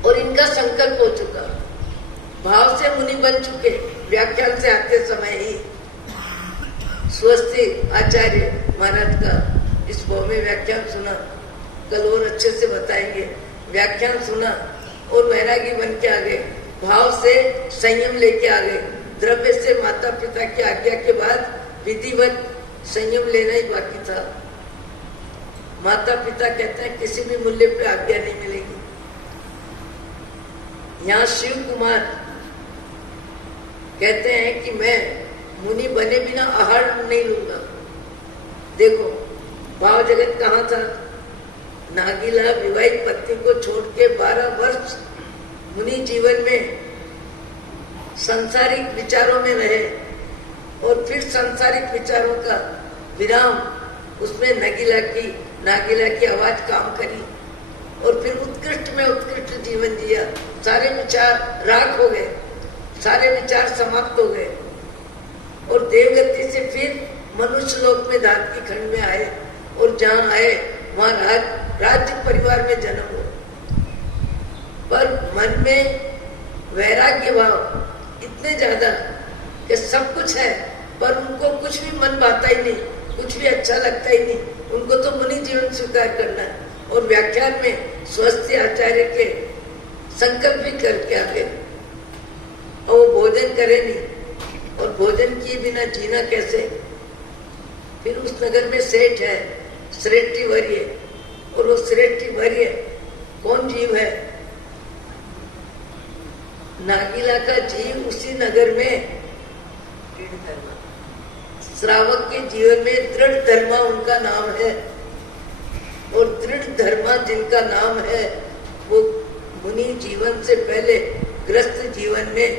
और इनका संकल्प हो चुका, भाव से मुनि बन चुके। व्याख्यान से आते समय ही स्वस्ति आचार्य महाराज का इस भाव में व्याख्यान सुना, कल और अच्छे से बताएंगे। व्याख्यान सुना और वैरागी बन के आ गए, भाव से संयम लेके आ गए। द्रव्य से माता पिता की आज्ञा के बाद विधिवत संयम लेना ही बाकी था। माता पिता कहते हैं किसी भी मूल्य पे आज्ञा नहीं मिलेगी। यहाँ शिव कुमार कहते हैं कि मैं मुनि बने बिना आहार नहीं लूंगा। देखो भाव जगत कहाँ था। नागीला विवाहित पत्नी को छोड़ के 12 वर्ष मुनि जीवन में सांसारिक विचारों में रहे और फिर सांसारिक विचारों का विराम, उसमें नागीला की आवाज काम करी और फिर उत्कृष्ट में उत्कृष्ट जीवन जिया। सारे विचार राख हो गए, सारे विचार समाप्त हो गए और देवगति से फिर मनुष्य लोक में धातकी खंड में आए और जहां आए वहां राज्य परिवार में जन्म हो। पर मन में वैराग्य भाव इतने ज्यादा कि सब कुछ है पर उनको कुछ भी मन भाता ही नहीं, कुछ भी अच्छा लगता ही नहीं। उनको तो मुनि जीवन स्वीकार करना है। और व्याख्यान में स्वस्ति आचार्य के संकल्प भी करके आ गए और वो भोजन करे नहीं, और भोजन किए बिना जीना कैसे। फिर उस नगर में सेठ है श्रेष्ठी वर्य, और वो श्रेष्ठी वर्य कौन जीव है? नागीला का जीव उसी नगर में श्रावक के जीवन में दृढ़ धर्मा उनका नाम है। और दृढ़ धर्मा जिनका नाम है वो मुनि जीवन से पहले ग्रस्त जीवन में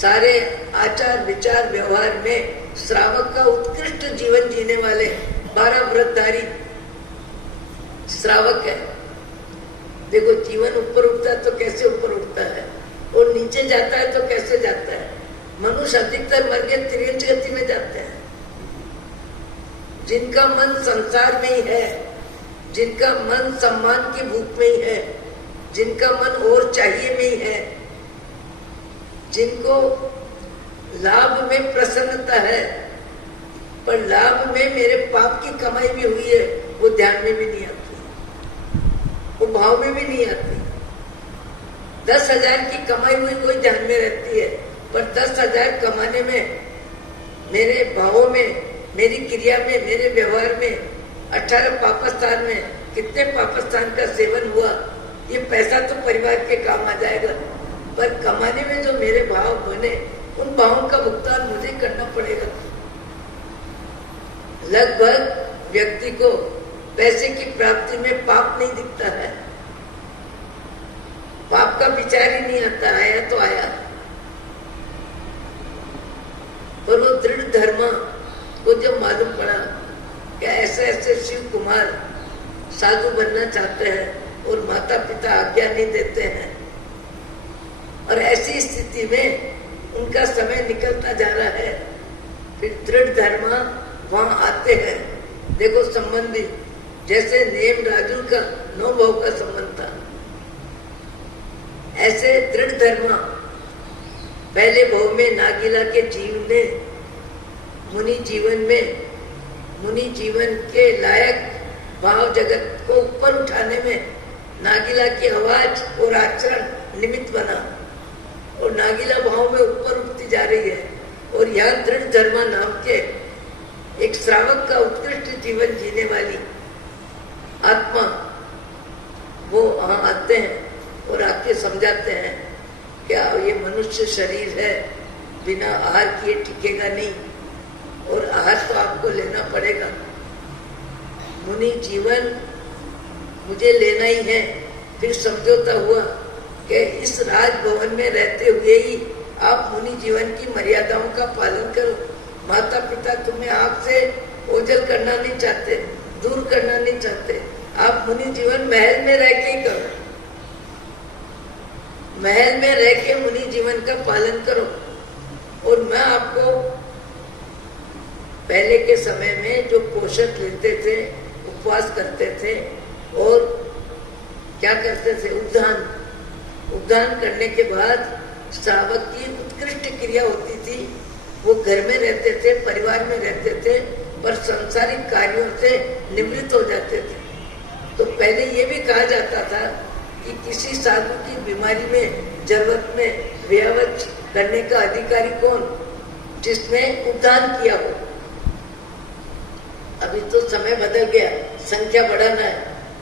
सारे आचार विचार व्यवहार में श्रावक का उत्कृष्ट जीवन जीने वाले 12 व्रतधारी श्रावक है। देखो जीवन ऊपर उठता है तो कैसे ऊपर उठता है और नीचे जाता है तो कैसे जाता है। मनुष्य अधिकतर मर के त्रियंच गति में जाते हैं। जिनका मन संसार में ही है, जिनका मन सम्मान की भूख में ही है, जिनका मन और चाहिए में ही है, जिनको लाभ में प्रसन्नता है पर लाभ में मेरे पाप की कमाई भी हुई है, वो ध्यान में भी नहीं आती, वो भाव में भी नहीं आती। 10,000 की कमाई हुई कोई ध्यान में रहती है, पर 10,000 कमाने में मेरे भावों में, मेरी क्रिया में, मेरे व्यवहार में 18 पापस्थान में कितने पापस्थान का सेवन हुआ। ये पैसा तो परिवार के काम आ जाएगा, पर कमाने में जो मेरे भाव बने उन भावों का भुगतान मुझे करना पड़ेगा। लगभग व्यक्ति को पैसे की प्राप्ति में पाप नहीं दिखता है, पाप का विचार ही नहीं आता, आया तो आया। और वो दृढ़ धर्म को जब मालूम पड़ा कि ऐसे ऐसे शिव कुमार साधु बनना चाहते हैं और माता पिता आज्ञा नहीं देते हैं, और ऐसी स्थिति में उनका समय निकलता जा रहा है। फिर दृढ़ धर्मा वहां आते हैं। देखो संबंधी जैसे नेम राजू का 9 भाव का संबंध था, ऐसे दृढ़ धर्मा पहले भाव में नागीला के जीव ने मुनि जीवन के लायक भाव जगत को ऊपर उठाने में नागीला की आवाज और आचरण निमित्त बना, और नागीला भाव में ऊपर उठती जा रही है। और यहाँ दृढ़ धर्मा नाम के एक श्रावक का उत्कृष्ट जीवन जीने वाली आत्मा वो वहां आते हैं और आके समझाते हैं क्या ये मनुष्य शरीर है, बिना आहार किए टिकेगा नहीं, और आहार तो आपको लेना पड़ेगा। मुनि जीवन मुझे लेना ही है। फिर समझौता हुआ कि इस राजभवन में रहते हुए ही आप मुनि जीवन की मर्यादाओं का पालन करो। माता पिता तुम्हें आपसे ओझल करना नहीं चाहते, दूर करना नहीं चाहते। आप मुनि जीवन महल में रह के ही करो, महल में रह के मुनि जीवन का पालन करो। और मैं आपको पहले के समय में जो पोषक लेते थे, उपवास करते थे और क्या करते थे, उद्यान करने के बाद श्रावक की उत्कृष्ट क्रिया होती थी। वो घर में रहते थे, परिवार में रहते थे, पर सांसारिक कार्यों से निवृत्त हो जाते थे। तो पहले ये भी कहा जाता था कि किसी साधु की बीमारी में, जरूरत में व्यावच करने का अधिकारी कौन, जिसने उद्यान किया हो। अभी तो समय बदल गया, संख्या बढ़ाना है,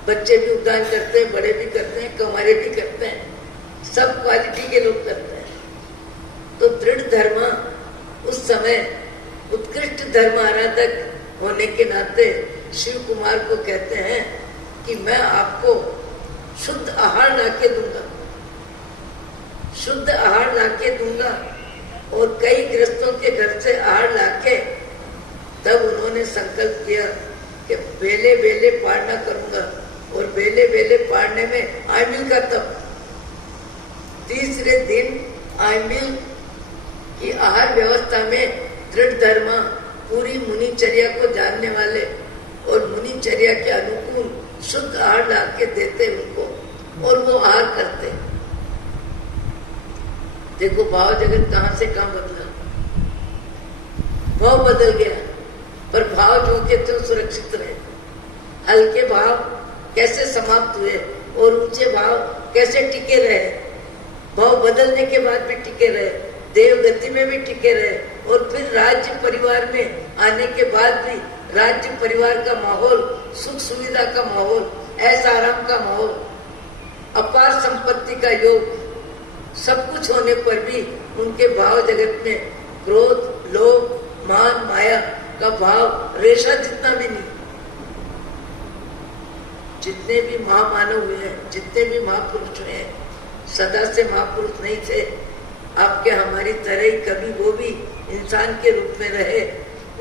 बच्चे भी उद्यान करते हैं, बड़े भी करते हैं, कमारे भी करते हैं, सब क्वालिटी के लोग करते हैं। तो दृढ़ धर्मा उस समय उत्कृष्ट धर्म आराधक होने के नाते शिव कुमार को कहते हैं कि मैं आपको शुद्ध आहार लाके दूंगा, शुद्ध आहार लाके दूंगा। और कई गृहस्थों के घर से आहार लाके तब उन्होंने संकल्प किया कि बेले बेले पारना करूंगा। और बेले बेले पारने में आयमिल का तप, तीसरे दिन आयमिल की आहार व्यवस्था में दृढ़ धर्मा पूरी मुनिचर्या को जानने वाले और मुनिचर्या के अनुकूल शुद्ध आहार ला के देते उनको, और वो आहार करते। देखो भाव जगत कहां से कहां बदला, भाव बदल गया, पर भाव जो के तो सुरक्षित रहे। हल्के भाव कैसे समाप्त हुए और ऊंचे भाव कैसे टिके रहे, भाव बदलने के बाद भी टिके रहे, देवगति में भी टिके रहे, और फिर राज्य परिवार में आने के बाद भी राज्य परिवार का माहौल, सुख सुविधा का माहौल, ऐसा आराम का माहौल, अपार संपत्ति का योग, सब कुछ होने पर भी उनके भाव जगत में क्रोध, लोभ, मान, माया का भाव रेशा जितना भी नहीं। जितने भी महामानव हुए हैं, जितने भी महापुरुष हुए हैं, सदा से महापुरुष नहीं थे। आपके हमारी तरह ही कभी वो भी इंसान के रूप में रहे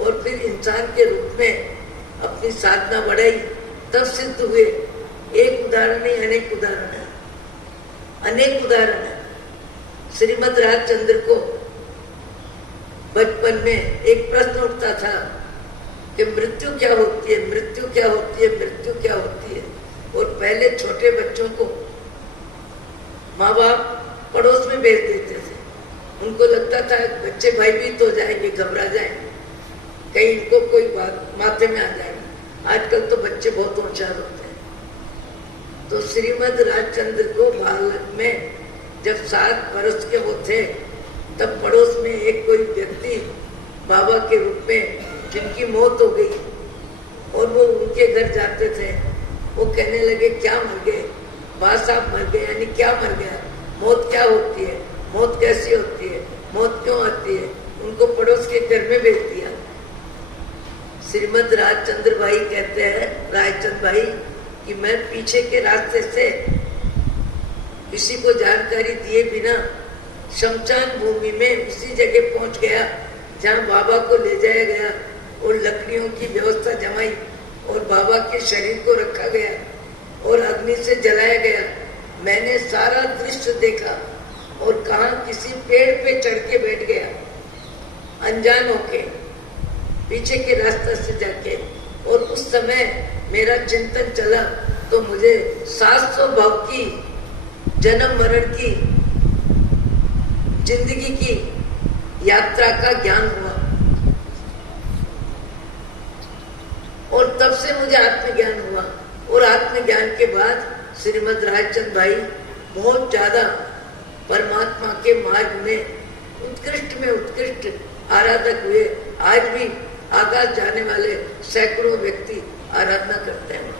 और फिर इंसान के रूप में अपनी साधना बढ़ाई, तब सिद्ध हुए। एक उदाहरण नहीं, अनेक उदाहरण है, अनेक उदाहरण है। श्रीमद राजचंद्र को बचपन में एक प्रश्न उठता था कि मृत्यु क्या होती है, मृत्यु क्या होती है, मृत्यु क्या होती है। और पहले छोटे बच्चों को माँ बाप पड़ोस में भेज देते थे। उनको लगता था बच्चे भयभीत हो जाएंगे, घबरा जाएंगे, कहीं इनको कोई बात माथे में आ जाएगी। आजकल तो बच्चे बहुत होशियार होते हैं। तो श्रीमद राजचंद्र को बालक में जब 7 वर्ष के वो थे, तब पड़ोस में एक कोई व्यक्ति बाबा के रूप में जिनकी मौत हो गई, और वो उनके घर जाते थे। वो कहने लगे क्या मर गए, बा साहब मर गए, यानी क्या मर गया, मौत क्या होती है, मौत कैसी होती है, मौत क्यों आती है। उनको पड़ोस के घर में भेज दिया। श्रीमद राजचंद्र भाई कहते हैं, राजचंद्र भाई, कि मैं पीछे के रास्ते से किसी को जानकारी दिए बिना शमशान भूमि में उसी जगह पहुंच गया जहां बाबा को ले जाया गया, और लकड़ियों की व्यवस्था जमाई और बाबा के शरीर को रखा गया और अग्नि से जलाया गया। मैंने सारा दृश्य देखा और कहा किसी पेड़ पे चढ़ के बैठ गया, अनजान होके पीछे के रास्ते से जाके। और उस समय मेरा चिंतन चला तो मुझे 700 भाव की जन्म मरण की जिंदगी की यात्रा का ज्ञान हुआ। और तब से मुझे आत्मज्ञान हुआ। और आत्मज्ञान के बाद श्रीमद् राजचंद भाई बहुत ज्यादा परमात्मा के मार्ग में उत्कृष्ट आराधक हुए। आज भी आकाश जाने वाले सैकड़ों व्यक्ति आराधना करते हैं,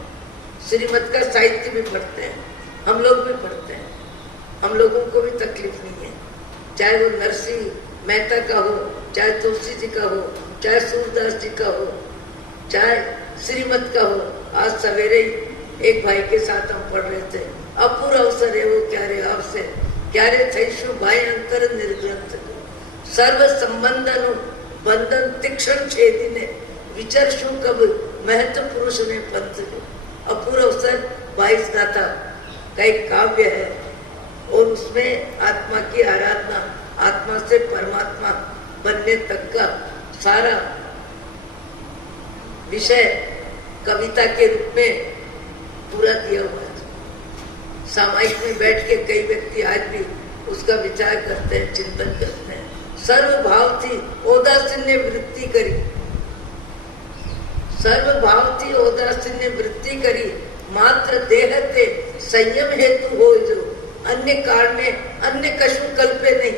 श्रीमद् का साहित्य भी पढ़ते हैं, हम लोग भी पढ़ते हैं। हम लोगों को भी तकलीफ नहीं है, चाहे वो नरसिंह मेहता का हो, चाहे तुलसी जी का हो, चाहे सूरदास जी का हो, चाहे श्रीमद् का हो। आज सवेरे ही एक भाई के साथ हम पढ़ रहे थे, अपूर अवसर है वो क्यारे आपसे क्यारे थईशु भाई अंतर निर्ग्रंथ सर्व संबंधनु बंधन तीक्षण छेदिने विचरशु कब महत्व पुरुष ने पंथ। अपूर अवसर 22 दाता का एक काव्य है और उसमें आत्मा की आराधना, आत्मा से परमात्मा बनने तक का सारा विषय कविता के रूप में पूरा दिया हुआ है। सामायिक में बैठ के कई व्यक्ति आज भी उसका विचार करते हैं, चिंतन करते हैं। सर्व भाव थी औदासीन्य वृत्ति करी, सर्व भाव थी औदासीन्य वृत्ति करी, मात्र देहते संयम हेतु हो जो अन्य कारणे अन्य कशु कल्पे नहीं,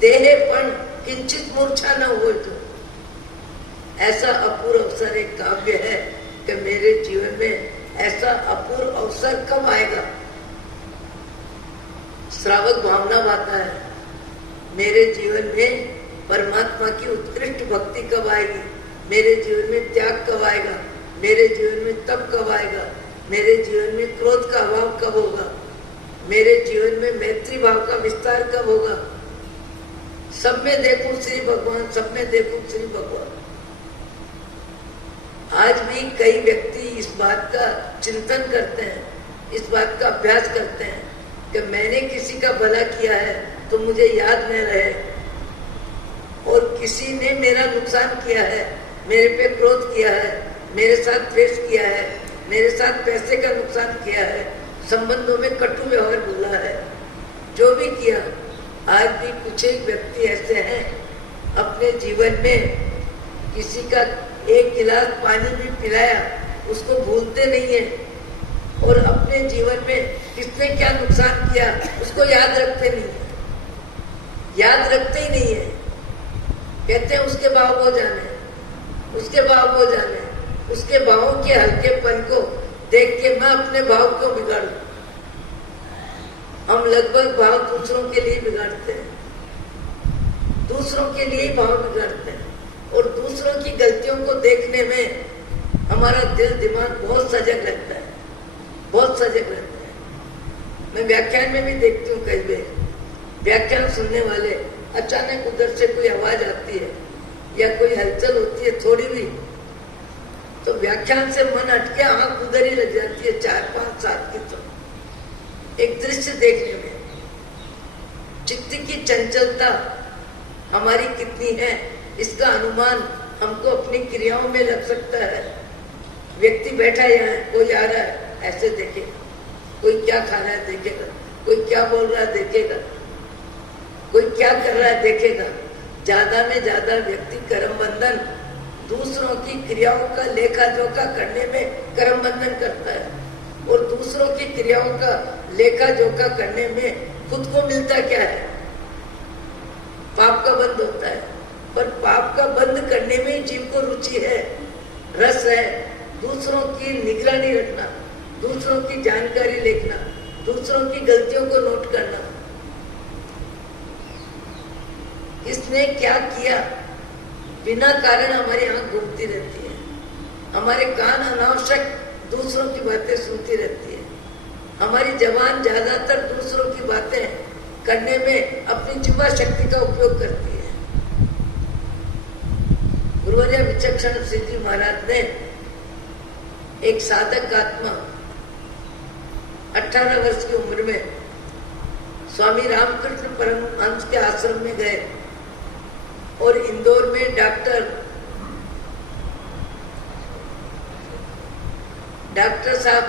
देहे पण किंचित मूर्छा न हो जो। ऐसा अपूर्व अवसर एक काव्य है कि मेरे जीवन में ऐसा अपूर्व अवसर कब आएगा। श्रावक भावना बाता है, मेरे जीवन में परमात्मा की उत्कृष्ट भक्ति कब आएगी, मेरे जीवन में त्याग कब आएगा, मेरे जीवन में तप कब आएगा, मेरे जीवन में क्रोध का अभाव कब होगा, मेरे जीवन में मैत्री भाव का विस्तार कब होगा। सब में देखूं श्री भगवान, सब में देखूं श्री भगवान। आज भी कई व्यक्ति इस बात का चिंतन करते हैं, इस बात का अभ्यास करते हैं कि मैंने किसी का भला किया है तो मुझे याद न रहे, और किसी ने मेरा नुकसान किया है, मेरे पे क्रोध किया है, मेरे साथ द्वेष किया है, मेरे साथ पैसे का नुकसान किया है, संबंधों में कटु व्यवहार बोला है, जो भी किया। आज भी कुछ एक व्यक्ति ऐसे हैं अपने जीवन में किसी का एक गिलास पानी भी पिलाया उसको भूलते नहीं है, और अपने जीवन में किसने क्या नुकसान किया उसको याद रखते नहीं है, याद रखते ही नहीं है। कहते हैं उसके भाव हो जाने, उसके भाव हो जाने, उसके भावों के हल्केपन को देख के मैं अपने भाव को बिगाड़ू। हम लगभग भाव दूसरों के लिए बिगाड़ते हैं, दूसरों के लिए ही भाव बिगाड़ते हैं, और दूसरों की गलतियों को देखने में हमारा दिल दिमाग बहुत सजग रहता है, बहुत सजग रहता है। मैं व्याख्यान में भी देखती हूँ, कई बार व्याख्यान सुनने वाले अचानक उधर से कोई आवाज आती है या कोई हलचल होती है थोड़ी भी, तो व्याख्यान से मन हटके आंख उधर ही लग जाती है 4, 5, 7 की। तो एक दृश्य देखने में चित्त की चंचलता हमारी कितनी है इसका अनुमान हमको अपनी क्रियाओं में लग सकता है। व्यक्ति बैठा यहाँ है, कोई आ रहा है ऐसे देखेगा, कोई क्या खा रहा है देखेगा, कोई क्या बोल रहा है देखेगा, कोई क्या कर रहा है देखेगा। ज्यादा में ज्यादा व्यक्ति कर्म बंधन, दूसरों की क्रियाओं का लेखा जोखा करने में कर्म बंधन करता है, और दूसरों की क्रियाओं का लेखा जोखा करने में खुद को मिलता क्या है, पाप का बंध होता है। पर पाप का बंद करने में ही जीव को रुचि है, रस है। दूसरों की निगरानी रखना, दूसरों की जानकारी लेना, दूसरों की गलतियों को नोट करना, किसने क्या किया, बिना कारण हमारी आंख घूमती रहती है, हमारे कान अनावश्यक दूसरों की बातें सुनती रहती है, हमारी जबान ज्यादातर दूसरों की बातें करने में अपनी जिह्वा शक्ति का उपयोग करती है। गुरुवर्य विचक्षण सिंह जी महाराज ने एक साधक आत्मा 18 वर्ष की उम्र में स्वामी रामकृष्ण परमहंस के आश्रम में गए और इंदौर में डॉक्टर साहब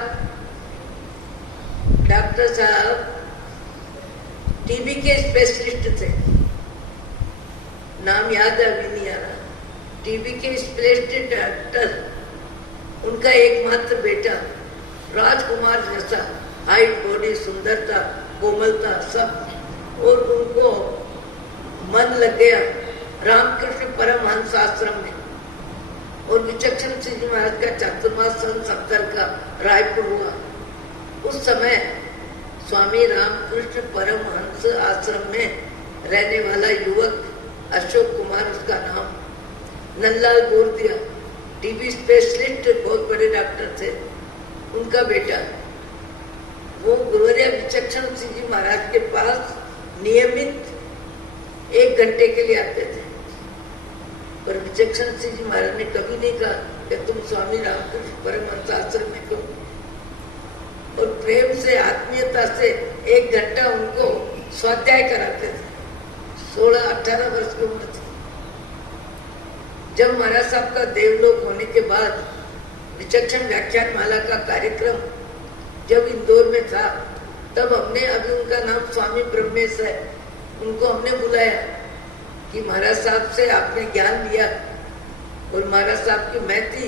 टीबी के स्पेशलिस्ट थे, नाम याद है अभी नहीं आ रहा। टीबी के स्पेशलिस्ट डॉक्टर, उनका एकमात्र बेटा राजकुमार जैसा हाइट, बॉडी, सुंदरता, कोमलता सब, और उनको मन लग गया रामकृष्ण परमहंस आश्रम में। और विचक्षण सिंह जी महाराज का चातुर्मास सन 70 का रायपुर हुआ। उस समय स्वामी रामकृष्ण परमहंस आश्रम में रहने वाला युवक अशोक कुमार, उसका नाम, नंदलाल गोरदिया टीबी स्पेशलिस्ट, बहुत बड़े डॉक्टर थे, उनका बेटा, वो गुरुवर्य विचक्षण सिंह जी महाराज के पास नियमित 1 घंटे के लिए आते थे। पर विचक्षण सिंह जी महाराज ने कभी नहीं कहा कि तुम स्वामी रामकृष्ण परमहंस आश्रम में क्यों, और प्रेम से, आत्मीयता से 1 घंटा उनको स्वाध्याय कराते थे। 16-18 वर्ष की उम्र थी। जब महाराज साहब का देवलोक होने के बाद विचक्षण व्याख्यान माला का कार्यक्रम जब इंदौर में था, तब हमने, अभी उनका नाम स्वामी ब्रह्मेश है, उनको हमने बुलाया कि महाराज साहब से आपने ज्ञान लिया और महाराज साहब की मैत्री,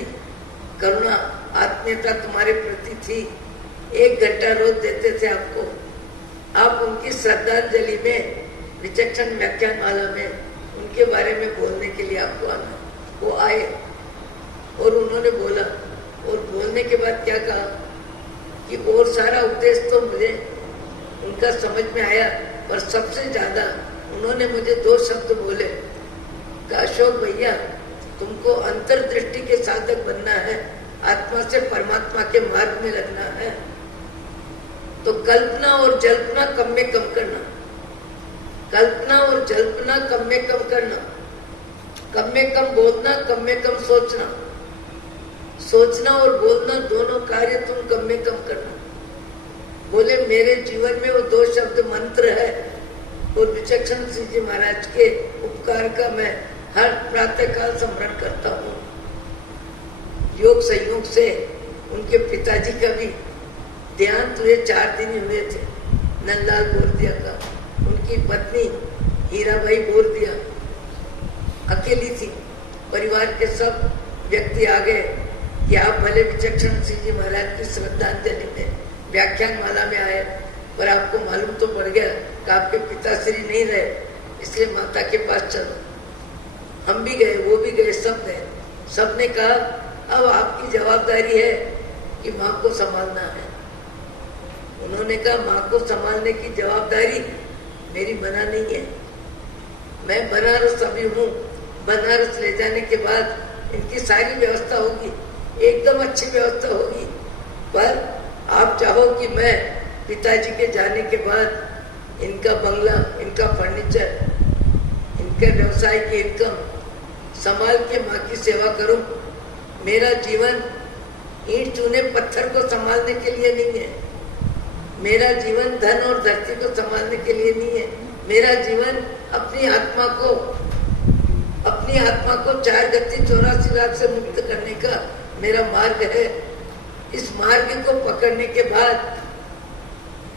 करुणा, आत्मीयता तुम्हारे प्रति थी, 1 घंटा रोज देते थे आपको, आप उनकी श्रद्धांजलि में विचक्षण व्याख्यान माला में उनके बारे में बोलने के लिए आपको आना। वो आए और उन्होंने बोला, और बोलने के बाद क्या कहा कि और सारा उपदेश तो मुझे उनका समझ में आया, पर सबसे ज्यादा उन्होंने मुझे 2 शब्द बोले कि अशोक भैया, तुमको अंतर्दृष्टि के साधक बनना है, आत्मा से परमात्मा के मार्ग में लगना है, तो कल्पना और जल्पना कम में कम करना, कल्पना और जल्पना कम में कम करना, कम में कम बोलना, कम में कम सोचना, सोचना और बोलना दोनों कार्य तुम कम में कम करना। बोले मेरे जीवन में वो 2 शब्द मंत्र है, और विचक्षण सिंह जी महाराज के उपकार का मैं हर प्रातःकाल स्मरण करता हूँ। योग संयोग से उनके पिताजी का भी देहांत हुए 4 दिन हुए थे, नंदलाल गोरदिया का। उनकी पत्नी हीराबाई गोरदिया अकेली थी, परिवार के सब व्यक्ति आ गए कि आप भले विचक्षण सिंह जी महाराज की श्रद्धांजलि में व्याख्यान माला में आए, पर आपको मालूम तो पड़ गया कि आपके पिताश्री नहीं रहे, इसलिए माता के पास चलो। हम भी गए, वो भी गए, सब गए। सबने कहा अब आपकी जवाबदारी है कि माँ को संभालना है। उन्होंने कहा माँ को संभालने की जवाबदारी मेरी मना नहीं है, मैं बनारस अभी हूँ, बनारस ले जाने के बाद इनकी सारी व्यवस्था होगी, एकदम अच्छी व्यवस्था होगी, पर आप चाहो कि मैं पिताजी के जाने के बाद इनका बंगला, इनका फर्नीचर, इनके व्यवसाय की इनकम संभाल के माँ की सेवा करूं। मेरा जीवन ईंट चूने पत्थर को संभालने के लिए नहीं है, मेरा जीवन धन और धरती को संभालने के लिए नहीं है, मेरा जीवन अपनी आत्मा को 4 गति 84 रात से मुक्त करने का मेरा मार्ग है। इस मार्ग को पकड़ने के बाद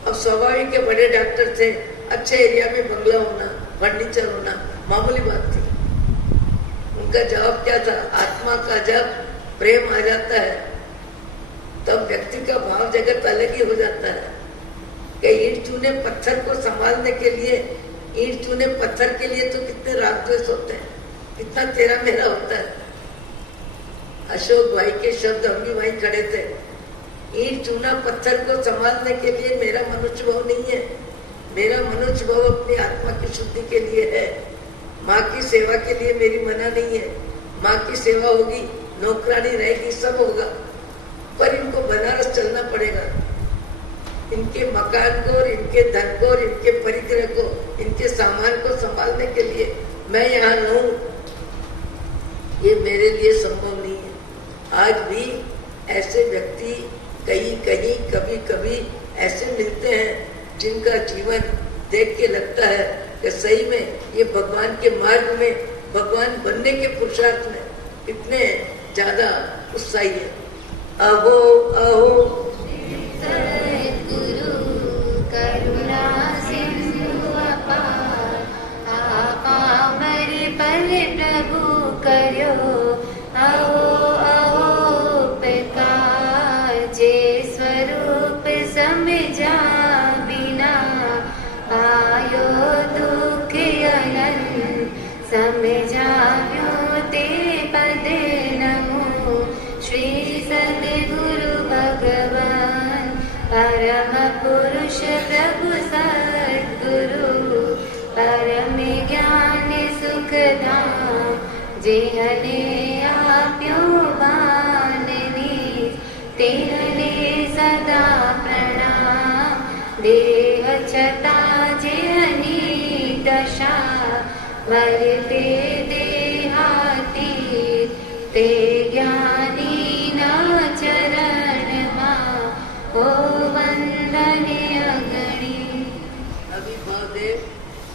अब स्वाभाविक के बड़े डॉक्टर थे, अच्छे एरिया में बंगला होना, फर्नीचर होना मामूली बात थी। उनका जवाब क्या था, आत्मा का जब प्रेम आ जाता है तब व्यक्ति का भाव जगत अलग ही हो जाता है कि ईंट चूने पत्थर को संभालने के लिए, ईंट चूने पत्थर के लिए तो कितने राग द्वेष होते हैं, कितना तेरा मेरा होता है। अशोक भाई के शब्द, हम भी वहीं खड़े थे, ईंट चूना पत्थर को संभालने के लिए मेरा मनुष्य भाव नहीं है, मेरा मनुष्य भाव अपनी आत्मा की शुद्धि के लिए है। माँ की सेवा के लिए मेरी मना नहीं है, माँ की सेवा होगी, नौकरानी रहेगी, सब होगा, पर इनको बनारस चलना पड़ेगा। इनके मकान को और इनके धन को और इनके परिग्रह को, इनके सामान को संभालने के लिए मैं यहाँ रहूं, ये मेरे लिए संभव नहीं है। आज भी ऐसे व्यक्ति कहीं कहीं कभी कभी ऐसे मिलते हैं जिनका जीवन देख के लगता है कि सही में ये भगवान के मार्ग में, भगवान बनने के पुरुषार्थ में इतने ज्यादा उत्साही है। अहो अहो सद्गुरु करुणा सिंधु अपार, आपामर पल प्रभु कर्यो, अहो अहो प्रकार जे स्वरूप समझा बिना, आयो दुख अनंत समझाव्यो ते पद नमो। श्री सद्गुरु भगवान परम पुरुष प्रभु सद्गुरु, परम ज्ञान सुख धाम, जेहने आप्यो बाननी, तेहने सदा प्रणाम। देह छता जेहनी दशा, वर्ते देहाती ते